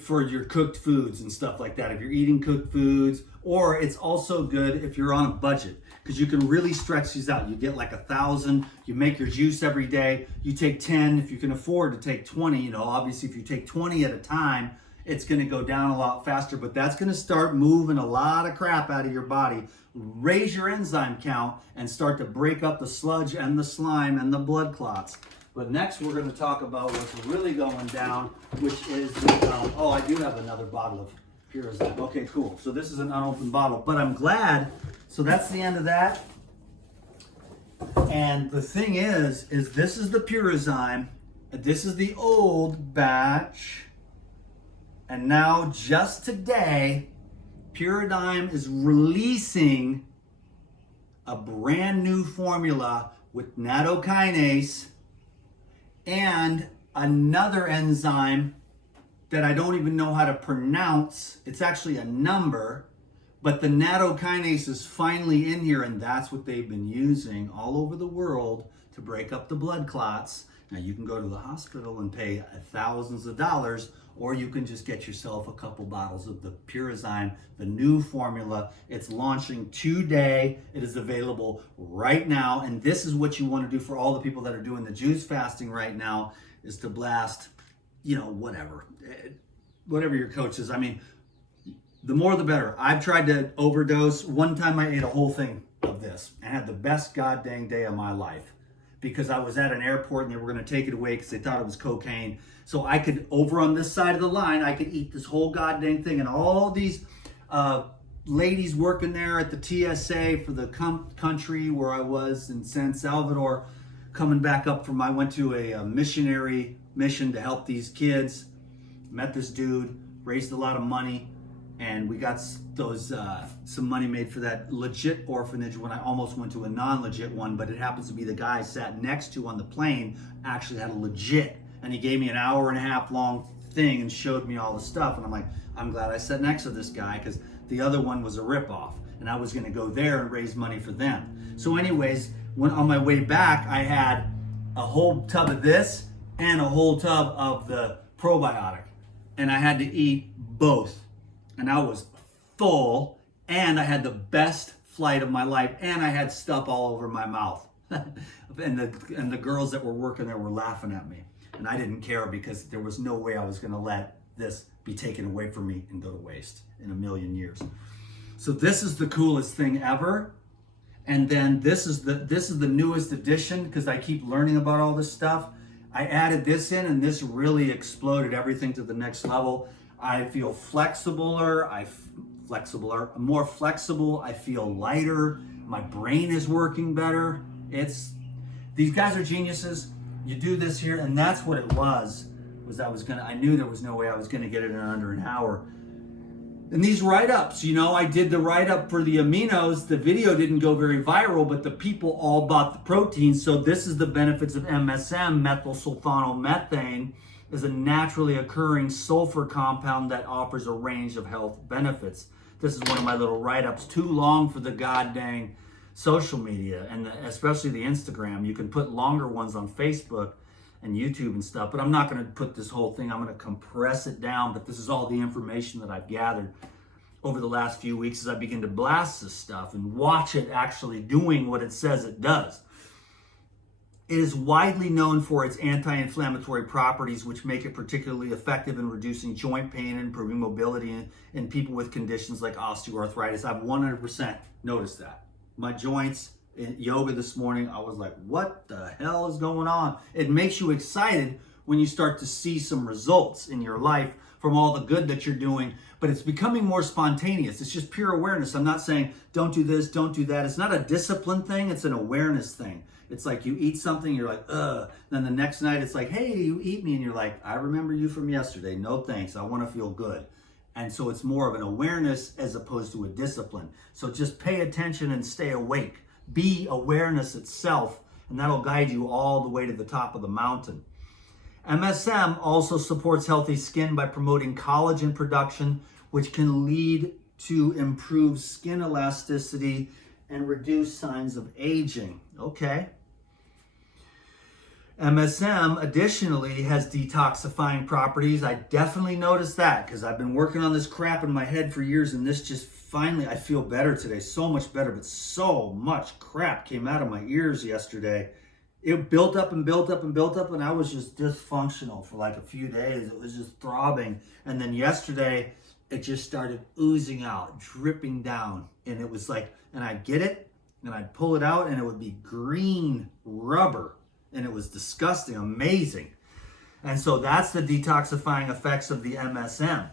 for your cooked foods and stuff like that. If you're eating cooked foods, or it's also good if you're on a budget, because you can really stretch these out. You get like 1,000, you make your juice every day, you take 10, if you can afford to take 20, obviously if you take 20 at a time, it's gonna go down a lot faster, but that's gonna start moving a lot of crap out of your body, raise your enzyme count, and start to break up the sludge and the slime and the blood clots. But next we're gonna talk about what's really going down, which is I do have another bottle of Purizyme. Okay, cool. So this is an unopened bottle, but I'm glad. So that's the end of that. And the thing is this is the Purizyme. This is the old batch. And now just today, Purizyme is releasing a brand new formula with nattokinase and another enzyme that I don't even know how to pronounce. It's actually a number, but the nattokinase is finally in here, and that's what they've been using all over the world to to break up the blood clots. Now you can go to the hospital and pay thousands of dollars, or you can just get yourself a couple bottles of the Pure-Enzyme, the new formula. It's launching today. It is available right now. And this is what you want to do for all the people that are doing the juice fasting right now, is to blast, whatever your coach is. I mean, the more the better. I've tried to overdose. One time I ate a whole thing of this and had the best god dang day of my life, because I was at an airport and they were going to take it away because they thought it was cocaine. So I could, over on this side of the line, I could eat this whole god dang thing. And all these ladies working there at the TSA for the country where I was in San Salvador, coming back up from, I went to a missionary mission to help these kids. Met this dude, raised a lot of money, and we got some money made for that legit orphanage when I almost went to a non-legit one, but it happens to be the guy I sat next to on the plane actually had a legit, and he gave me an 1.5 hour long thing and showed me all the stuff, and I'm like, I'm glad I sat next to this guy, because the other one was a ripoff, and I was gonna go there and raise money for them. So anyways, when on my way back, I had a whole tub of this and a whole tub of the probiotic, and I had to eat both. And I was full, and I had the best flight of my life, and I had stuff all over my mouth. and the girls that were working there were laughing at me. And I didn't care, because there was no way I was going to let this be taken away from me and go to waste in a million years. So this is the coolest thing ever. And then this is the newest addition, because I keep learning about all this stuff. I added this in, and this really exploded everything to the next level. I feel more flexible. I feel lighter. My brain is working better. These guys are geniuses. You do this here, and that's what it was I knew there was no way I was gonna get it in under an hour. And these write-ups, I did the write-up for the aminos. The video didn't go very viral, but the people all bought the protein. So this is the benefits of MSM, methylsulfonomethane, is a naturally occurring sulfur compound that offers a range of health benefits. This is one of my little write-ups, too long for the god dang social media, and especially the Instagram. You can put longer ones on Facebook and YouTube and stuff, but I'm not going to put this whole thing. I'm going to compress it down, but this is all the information that I've gathered over the last few weeks as I begin to blast this stuff and watch it actually doing what it says it does. It is widely known for its anti-inflammatory properties, which make it particularly effective in reducing joint pain and improving mobility in people with conditions like osteoarthritis. I've 100% noticed that. My joints, in yoga this morning, I was like, what the hell is going on? It makes you excited when you start to see some results in your life from all the good that you're doing, but it's becoming more spontaneous. It's just pure awareness. I'm not saying don't do this, don't do that. It's not a discipline thing, it's an awareness thing. It's like you eat something, you're like, ugh. Then the next night it's like, hey, you eat me, and you're like, I remember you from yesterday. No thanks, I want to feel good. And so it's more of an awareness as opposed to a discipline. So just pay attention and stay awake. Be awareness itself, and that'll guide you all the way to the top of the mountain. MSM also supports healthy skin by promoting collagen production, which can lead to improved skin elasticity and reduce signs of aging. Okay. MSM additionally has detoxifying properties. I definitely noticed that, because I've been working on this crap in my head for years, and this just finally, I feel better today, so much better, but so much crap came out of my ears yesterday. It built up and built up and built up, and I was just dysfunctional for like a few days. It was just throbbing. And then yesterday, it just started oozing out, dripping down. And it was like, and I'd get it, and I'd pull it out, and it would be green rubber. And it was disgusting, amazing. And so that's the detoxifying effects of the MSM.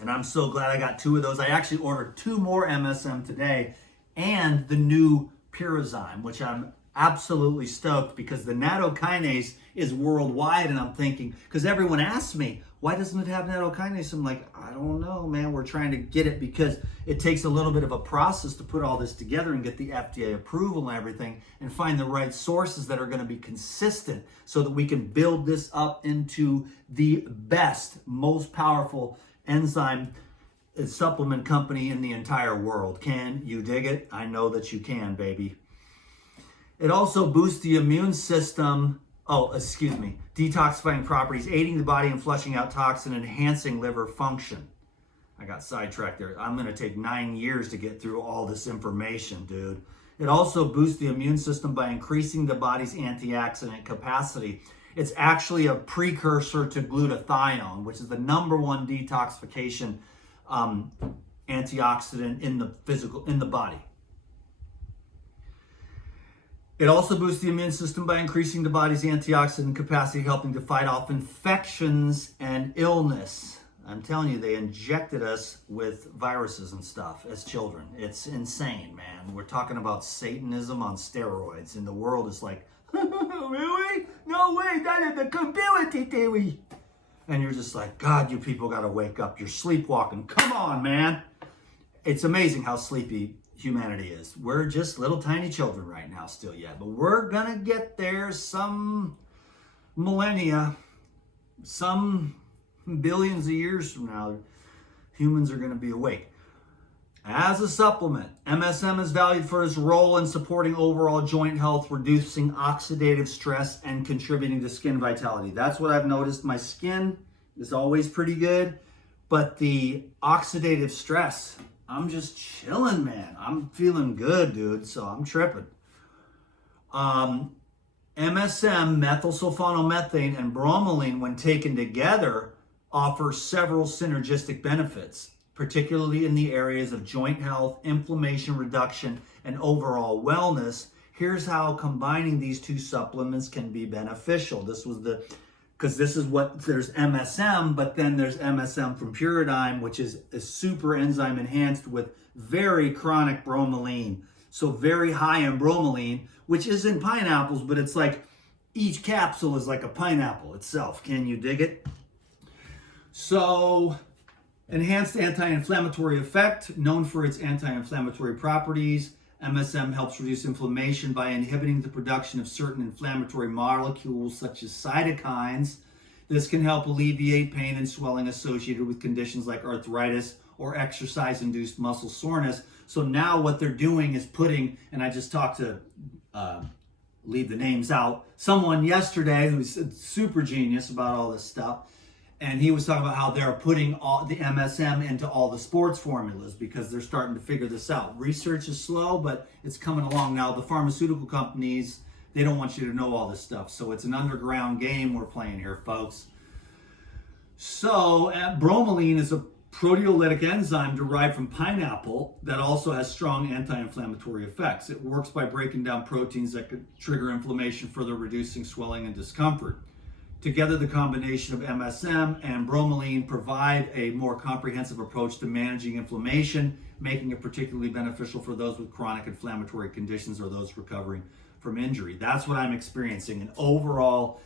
And I'm so glad I got 2 of those. I actually ordered 2 more MSM today, and the new Pure-Enzyme, which I'm absolutely stoked, because the nattokinase is worldwide. And I'm thinking, because everyone asks me, why doesn't it have nattokinase? I'm like, I don't know, man. We're trying to get it, because it takes a little bit of a process to put all this together and get the FDA approval and everything, and find the right sources that are going to be consistent so that we can build this up into the best, most powerful enzyme supplement company in the entire world. Can you dig it? I know that you can, baby. It also boosts the immune system. Detoxifying properties, aiding the body in flushing out toxin, enhancing liver function. I got sidetracked there. I'm going to take 9 years to get through all this information, dude. It also boosts the immune system by increasing the body's antioxidant capacity. It's actually a precursor to glutathione, which is the #1 detoxification antioxidant in the body. It also boosts the immune system by increasing the body's antioxidant capacity, helping to fight off infections and illness. I'm telling you, they injected us with viruses and stuff as children. It's insane, man. We're talking about Satanism on steroids, and the world is like, really? No way, that is the conspiracy theory. And you're just like, God, you people got to wake up. You're sleepwalking. Come on, man. It's amazing how sleepy humanity is. We're just little tiny children right now still yet, but we're going to get there some millennia, some billions of years from now. Humans are going to be awake. As a supplement, MSM is valued for its role in supporting overall joint health, reducing oxidative stress, and contributing to skin vitality. That's what I've noticed. My skin is always pretty good, but the oxidative stress, I'm just chilling, man. I'm feeling good, dude, so I'm tripping. MSM, methylsulfonomethane, and bromelain, when taken together, offer several synergistic benefits, particularly in the areas of joint health, inflammation reduction, and overall wellness. Here's how combining these two supplements can be beneficial. Because there's MSM, but then there's MSM from Puridyme, which is a super enzyme enhanced with very chronic bromelain. So very high in bromelain, which is in pineapples, but it's like each capsule is like a pineapple itself. Can you dig it? So, enhanced anti-inflammatory effect, known for its anti-inflammatory properties. MSM helps reduce inflammation by inhibiting the production of certain inflammatory molecules such as cytokines. This can help alleviate pain and swelling associated with conditions like arthritis or exercise-induced muscle soreness. So now what they're doing is putting, and I just talked to, leave the names out, someone yesterday who's a super genius about all this stuff. And he was talking about how they're putting all the MSM into all the sports formulas because they're starting to figure this out. Research is slow, but it's coming along now. The pharmaceutical companies, they don't want you to know all this stuff. So it's an underground game we're playing here, folks. So bromelain is a proteolytic enzyme derived from pineapple that also has strong anti-inflammatory effects. It works by breaking down proteins that could trigger inflammation, further reducing swelling and discomfort. Together, the combination of MSM and bromelain provide a more comprehensive approach to managing inflammation, making it particularly beneficial for those with chronic inflammatory conditions or those recovering from injury. That's what I'm experiencing, an overall,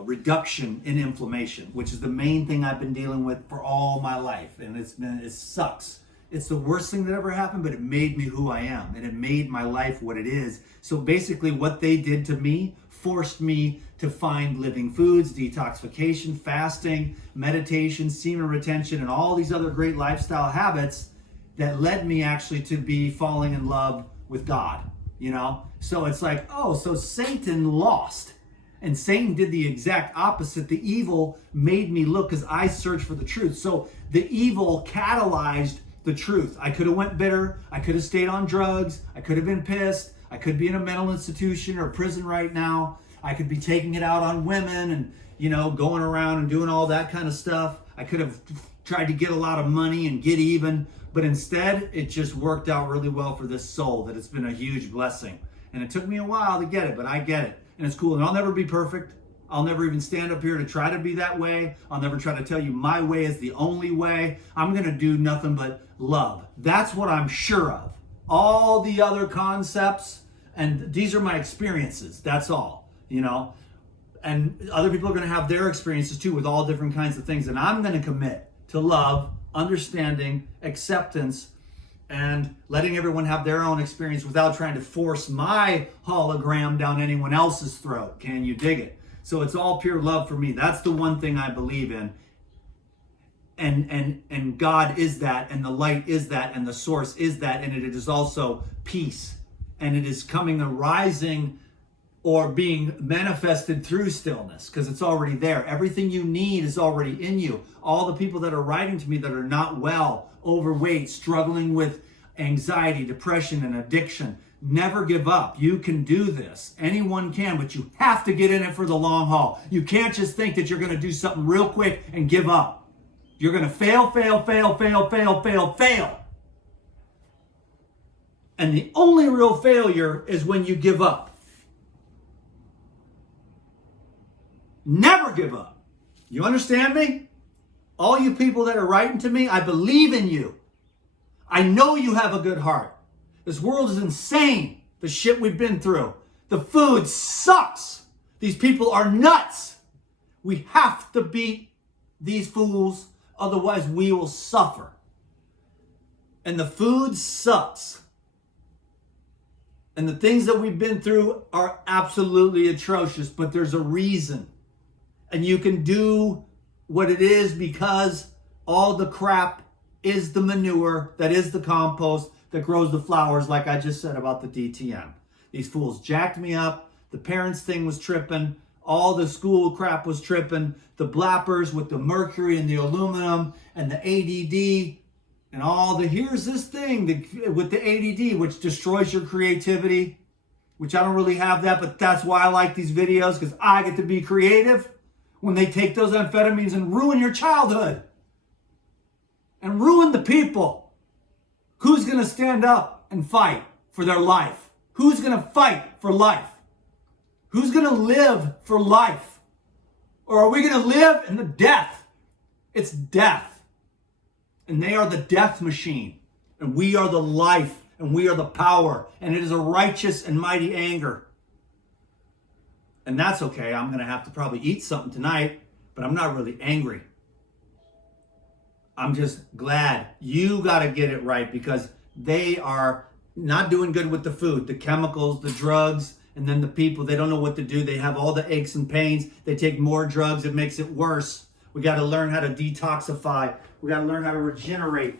reduction in inflammation, which is the main thing I've been dealing with for all my life, and it sucks. It's the worst thing that ever happened, but it made me who I am, and it made my life what it is. So basically what they did to me forced me to find living foods, detoxification, fasting, meditation, semen retention, and all these other great lifestyle habits that led me actually to be falling in love with God, So it's like, so Satan lost. And Satan did the exact opposite. The evil made me look because I searched for the truth. So the evil catalyzed the truth. I could have went bitter. I could have stayed on drugs. I could have been pissed. I could be in a mental institution or prison right now. I could be taking it out on women and, going around and doing all that kind of stuff. I could have tried to get a lot of money and get even, but instead it just worked out really well for this soul that it's been a huge blessing. And it took me a while to get it, but I get it. And it's cool. And I'll never be perfect. I'll never even stand up here to try to be that way. I'll never try to tell you my way is the only way. I'm going to do nothing but love. That's what I'm sure of. All the other concepts, and these are my experiences. That's all, And other people are going to have their experiences too with all different kinds of things. And I'm going to commit to love, understanding, acceptance, and letting everyone have their own experience without trying to force my hologram down anyone else's throat. Can you dig it? So it's all pure love for me. That's the one thing I believe in. And God is that, and the light is that, and the source is that, and it is also peace. and it is coming arising or being manifested through stillness because it's already there. Everything you need is already in you. All the people that are writing to me that are not well, overweight, struggling with anxiety, depression, and addiction, never give up. You can do this. Anyone can, but you have to get in it for the long haul. You can't just think that you're going to do something real quick and give up. You're going to fail. And the only real failure is when you give up. Never give up. You understand me? All you people that are writing to me, I believe in you. I know you have a good heart. This world is insane, the shit we've been through. The food sucks. These people are nuts. We have to beat these fools, otherwise we will suffer. And the food sucks. And the things that we've been through are absolutely atrocious, but there's a reason. And you can do what it is because all the crap is the manure, that is the compost that grows the flowers, like I just said about the DTM. These fools jacked me up. The parents thing was tripping. All the school crap was tripping. The blappers with the mercury and the aluminum and the ADD and all the, here's this thing with the ADD, which destroys your creativity, which I don't really have that, but that's why I like these videos, because I get to be creative. When they take those amphetamines and ruin your childhood and ruin the people, who's going to stand up and fight for their life? Who's going to fight for life? Who's going to live for life? Or are we going to live in the death? It's death. And they are the death machine. And we are the life. And we are the power. And it is a righteous and mighty anger. And that's okay. I'm going to have to probably eat something tonight, but I'm not really angry. I'm just glad you got to get it right, because they are not doing good with the food, the chemicals, the drugs, and then the people, they don't know what to do. They have all the aches and pains. They take more drugs. It makes it worse. We got to learn how to detoxify. We got to learn how to regenerate.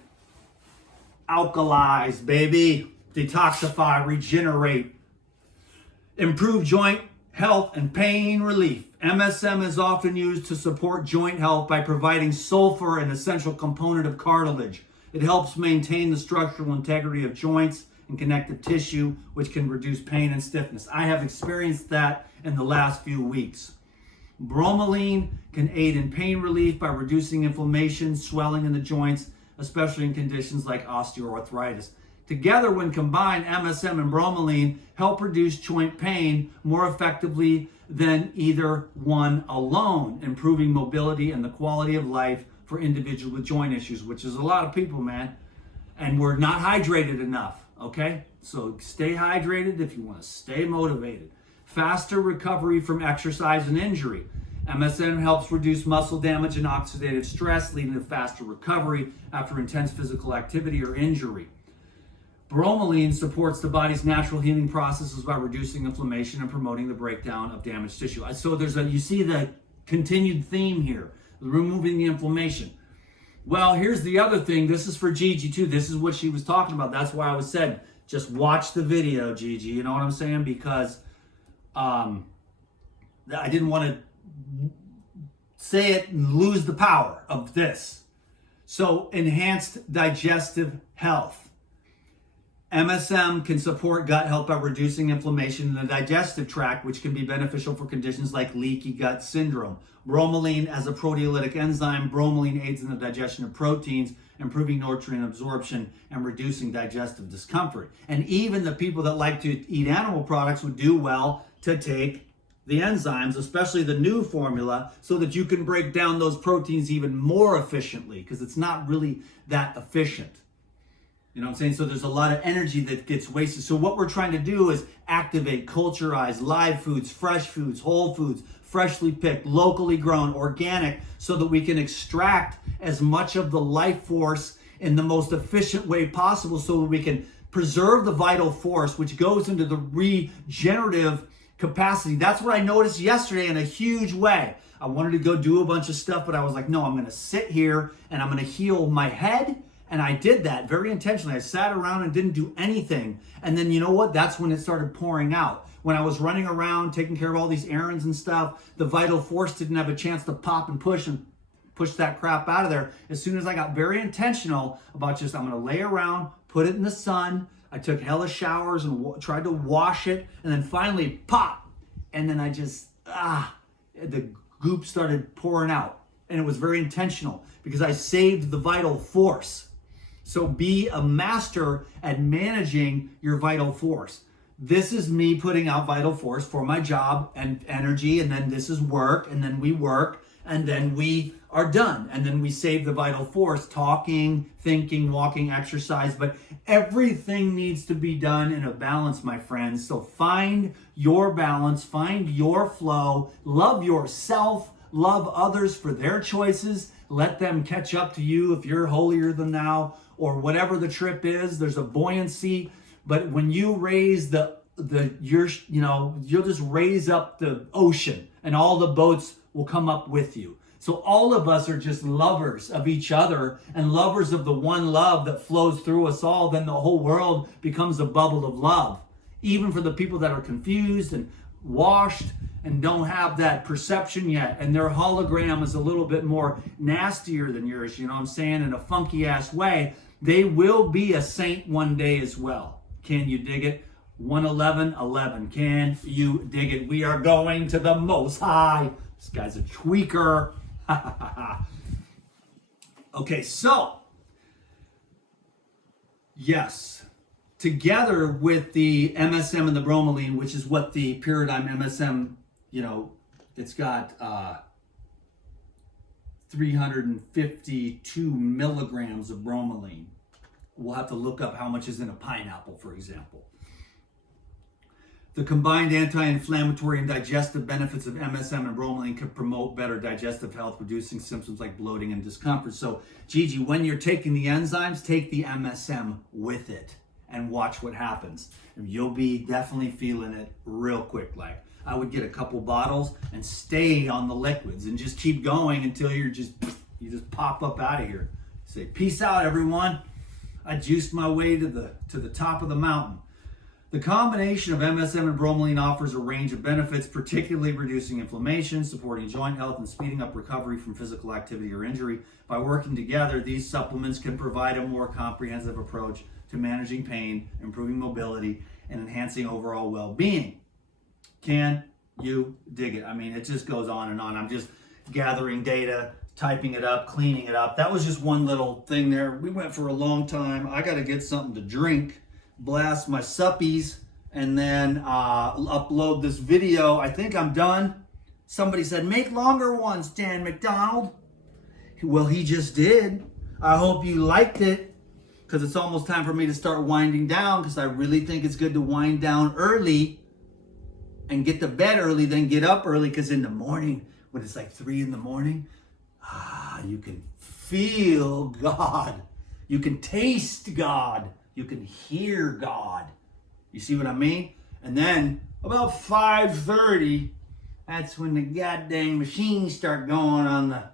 Alkalize, baby. Detoxify, regenerate. Improve joint health and pain relief. MSM is often used to support joint health by providing sulfur, an essential component of cartilage. It helps maintain the structural integrity of joints and connective tissue, which can reduce pain and stiffness. I have experienced that in the last few weeks. Bromelain can aid in pain relief by reducing inflammation, swelling in the joints, especially in conditions like osteoarthritis. Together, when combined, MSM and bromelain help reduce joint pain more effectively than either one alone, improving mobility and the quality of life for individuals with joint issues, which is a lot of people, man. And we're not hydrated enough, okay? So stay hydrated if you want to stay motivated. Faster recovery from exercise and injury. MSM helps reduce muscle damage and oxidative stress, leading to faster recovery after intense physical activity or injury. Bromelain supports the body's natural healing processes by reducing inflammation and promoting the breakdown of damaged tissue. So you see the continued theme here, removing the inflammation. Well, here's the other thing. This is for Gigi too. This is what she was talking about. That's why I was said, just watch the video, Gigi. You know what I'm saying? Because I didn't want to say it and lose the power of this. So enhanced digestive health. MSM can support gut health by reducing inflammation in the digestive tract, which can be beneficial for conditions like leaky gut syndrome. Bromelain, as a proteolytic enzyme, bromelain aids in the digestion of proteins, improving nutrient absorption and reducing digestive discomfort. And even the people that like to eat animal products would do well to take the enzymes, especially the new formula, so that you can break down those proteins even more efficiently, because it's not really that efficient. You know what I'm saying? So there's a lot of energy that gets wasted. So what we're trying to do is activate, culturize live foods, fresh foods, whole foods, freshly picked, locally grown, organic, so that we can extract as much of the life force in the most efficient way possible, so that we can preserve the vital force, which goes into the regenerative capacity. That's what I noticed yesterday in a huge way. I wanted to go do a bunch of stuff, but I was like, no, I'm going to sit here and I'm going to heal my head, And I did that very intentionally. I sat around and didn't do anything. And then you know what? That's when it started pouring out. When I was running around taking care of all these errands and stuff, the vital force didn't have a chance to pop and push that crap out of there. As soon as I got very intentional about just, I'm going to lay around, put it in the sun. I took hella showers and tried to wash it. And then finally, pop. And then I just, the goop started pouring out. And it was very intentional because I saved the vital force. So be a master at managing your vital force. This is me putting out vital force for my job and energy, and then this is work, and then we work, and then we are done. And then we save the vital force, talking, thinking, walking, exercise, but everything needs to be done in a balance, my friends. So find your balance, find your flow, love yourself, love others for their choices, let them catch up to you if you're holier than thou, or whatever the trip is. There's a buoyancy, but when you raise you'll just raise up the ocean and all the boats will come up with you. So all of us are just lovers of each other and lovers of the one love that flows through us all. Then the whole world becomes a bubble of love. Even for the people that are confused and washed and don't have that perception yet, and their hologram is a little bit more nastier than yours, you know what I'm saying, in a funky ass way, they will be a saint one day as well. Can you dig it? 111:11. Can you dig it? We are going to the Most High. This guy's a tweaker. Okay, so yes, together with the MSM and the bromelain, which is what the Paradigm MSM, it's got 352 milligrams of bromelain. We'll have to look up how much is in a pineapple, for example. The combined anti-inflammatory and digestive benefits of MSM and bromelain can promote better digestive health, reducing symptoms like bloating and discomfort. So, Gigi, when you're taking the enzymes, take the MSM with it and watch what happens. And you'll be definitely feeling it real quick. Like, I would get a couple bottles and stay on the liquids and just keep going until you just pop up out of here. Say, peace out, everyone. I juiced my way to the top of the mountain. The combination of MSM and bromelain offers a range of benefits, particularly reducing inflammation, supporting joint health, and speeding up recovery from physical activity or injury. By working together, these supplements can provide a more comprehensive approach to managing pain, improving mobility, and enhancing overall well-being. Can you dig it? I mean, it just goes on and on. I'm just gathering data, typing it up, cleaning it up. That was just one little thing there. We went for a long time. I got to get something to drink, blast my suppies, and then upload this video. I think I'm done. Somebody said, make longer ones, Dan McDonald. Well, he just did. I hope you liked it, because it's almost time for me to start winding down, because I really think it's good to wind down early and get to bed early, then get up early, because in the morning, when it's like 3 in the morning, you can feel God. You can taste God. You can hear God. You see what I mean? And then about 5:30, that's when the goddamn machines start going on the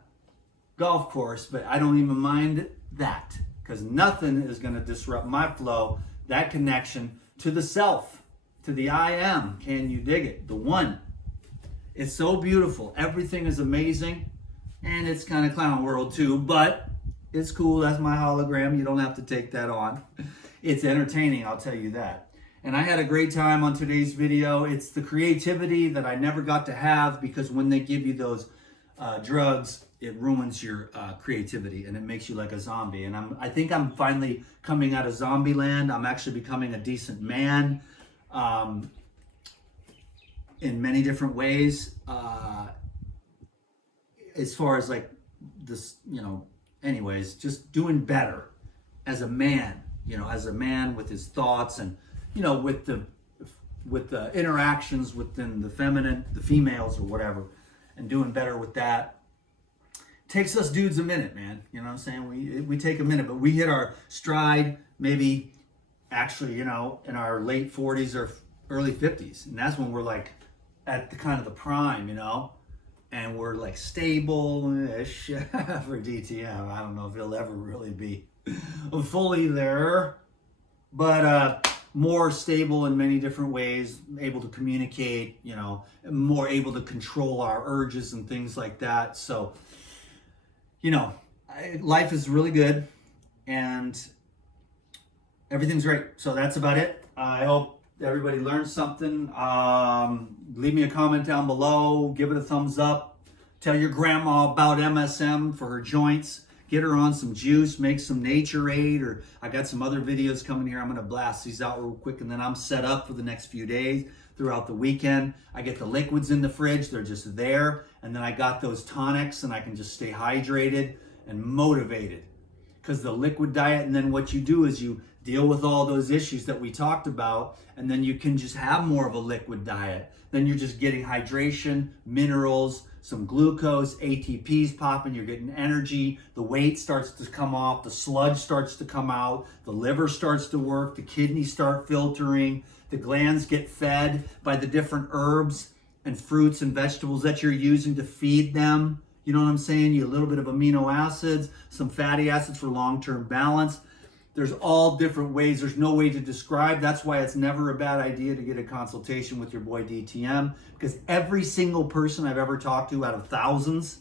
golf course. But I don't even mind that, because nothing is going to disrupt my flow, that connection to the self, to the I am. Can you dig it? The one. It's so beautiful. Everything is amazing. And it's kind of clown world too, but it's cool. That's my hologram. You don't have to take that on. It's entertaining, I'll tell you that. And I had a great time on today's video. It's the creativity that I never got to have, because when they give you those drugs, it ruins your creativity and it makes you like a zombie. And I think I'm finally coming out of zombie land. I'm actually becoming a decent man in many different ways. As far as like this, anyways, just doing better as a man, as a man with his thoughts and, with the interactions within the feminine, the females or whatever, and doing better with that. Takes us dudes a minute, man. You know what I'm saying? We take a minute, but we hit our stride maybe actually, in our late 40s or early 50s. And that's when we're like at the kind of the prime, and we're like stable for DTM. I don't know if he'll ever really be fully there, but more stable in many different ways, able to communicate, you know, more able to control our urges and things like that. So, you know, life is really good and everything's great. So that's about it. I hope everybody learned something. Leave me a comment down below. Give it a thumbs up. Tell your grandma about MSM for her joints. Get her on some juice. Make some Naturade. Or I got some other videos coming here. I'm going to blast these out real quick, and then I'm set up for the next few days throughout the weekend. I get the liquids in the fridge. They're just there. And then I got those tonics, and I can just stay hydrated and motivated. Because the liquid diet, and then what you do is you deal with all those issues that we talked about, and then you can just have more of a liquid diet. Then you're just getting hydration, minerals, some glucose, ATP's popping, you're getting energy, the weight starts to come off, the sludge starts to come out, the liver starts to work, the kidneys start filtering, the glands get fed by the different herbs and fruits and vegetables that you're using to feed them. You know what I'm saying? You a little bit of amino acids, some fatty acids for long-term balance. There's all different ways. There's no way to describe. That's why it's never a bad idea to get a consultation with your boy DTM, because every single person I've ever talked to out of thousands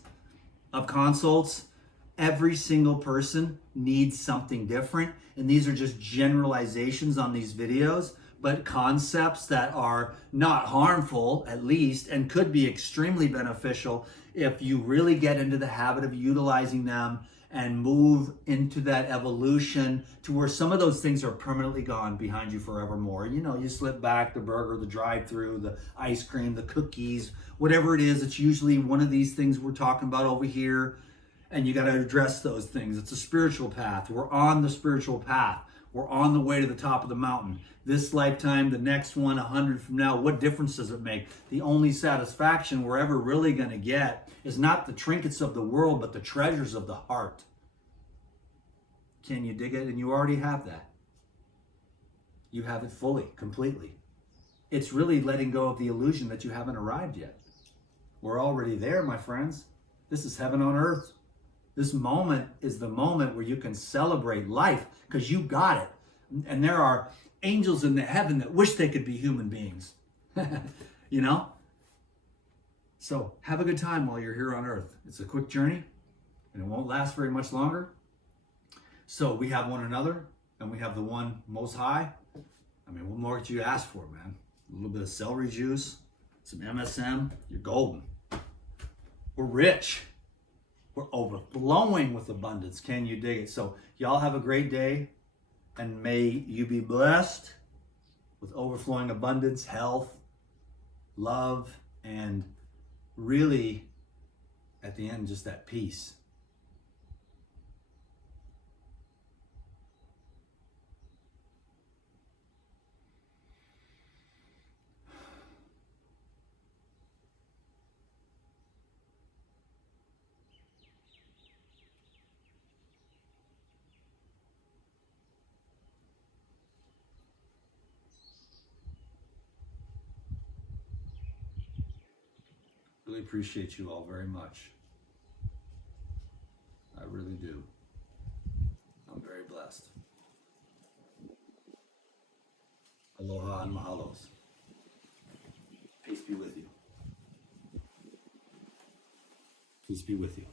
of consults, every single person needs something different. And these are just generalizations on these videos, but concepts that are not harmful, at least, and could be extremely beneficial if you really get into the habit of utilizing them and move into that evolution to where some of those things are permanently gone behind you forevermore. You know, you slip back the burger, the drive-through, the ice cream, the cookies, whatever it is. It's usually one of these things we're talking about over here, and you got to address those things. It's a spiritual path. We're on the spiritual path. We're on the way to the top of the mountain. This lifetime, the next one, 100 from now, what difference does it make? The only satisfaction we're ever really going to get is not the trinkets of the world, but the treasures of the heart. Can you dig it? And you already have that. You have it fully, completely. It's really letting go of the illusion that you haven't arrived yet. We're already there, my friends. This is heaven on earth. This moment is the moment where you can celebrate life because you got it. And there are angels in the heaven that wish they could be human beings. You know? So have a good time while you're here on earth. It's a quick journey and it won't last very much longer. So we have one another and we have the one most high. I mean, what more could you ask for, man? A little bit of celery juice, some MSM, you're golden. We're rich. We're overflowing with abundance. Can you dig it? So y'all have a great day, and may you be blessed with overflowing abundance, health, love, and really, at the end, just that peace. Really appreciate you all very much. I really do. I'm very blessed. Aloha and mahalos. Peace be with you. Peace be with you.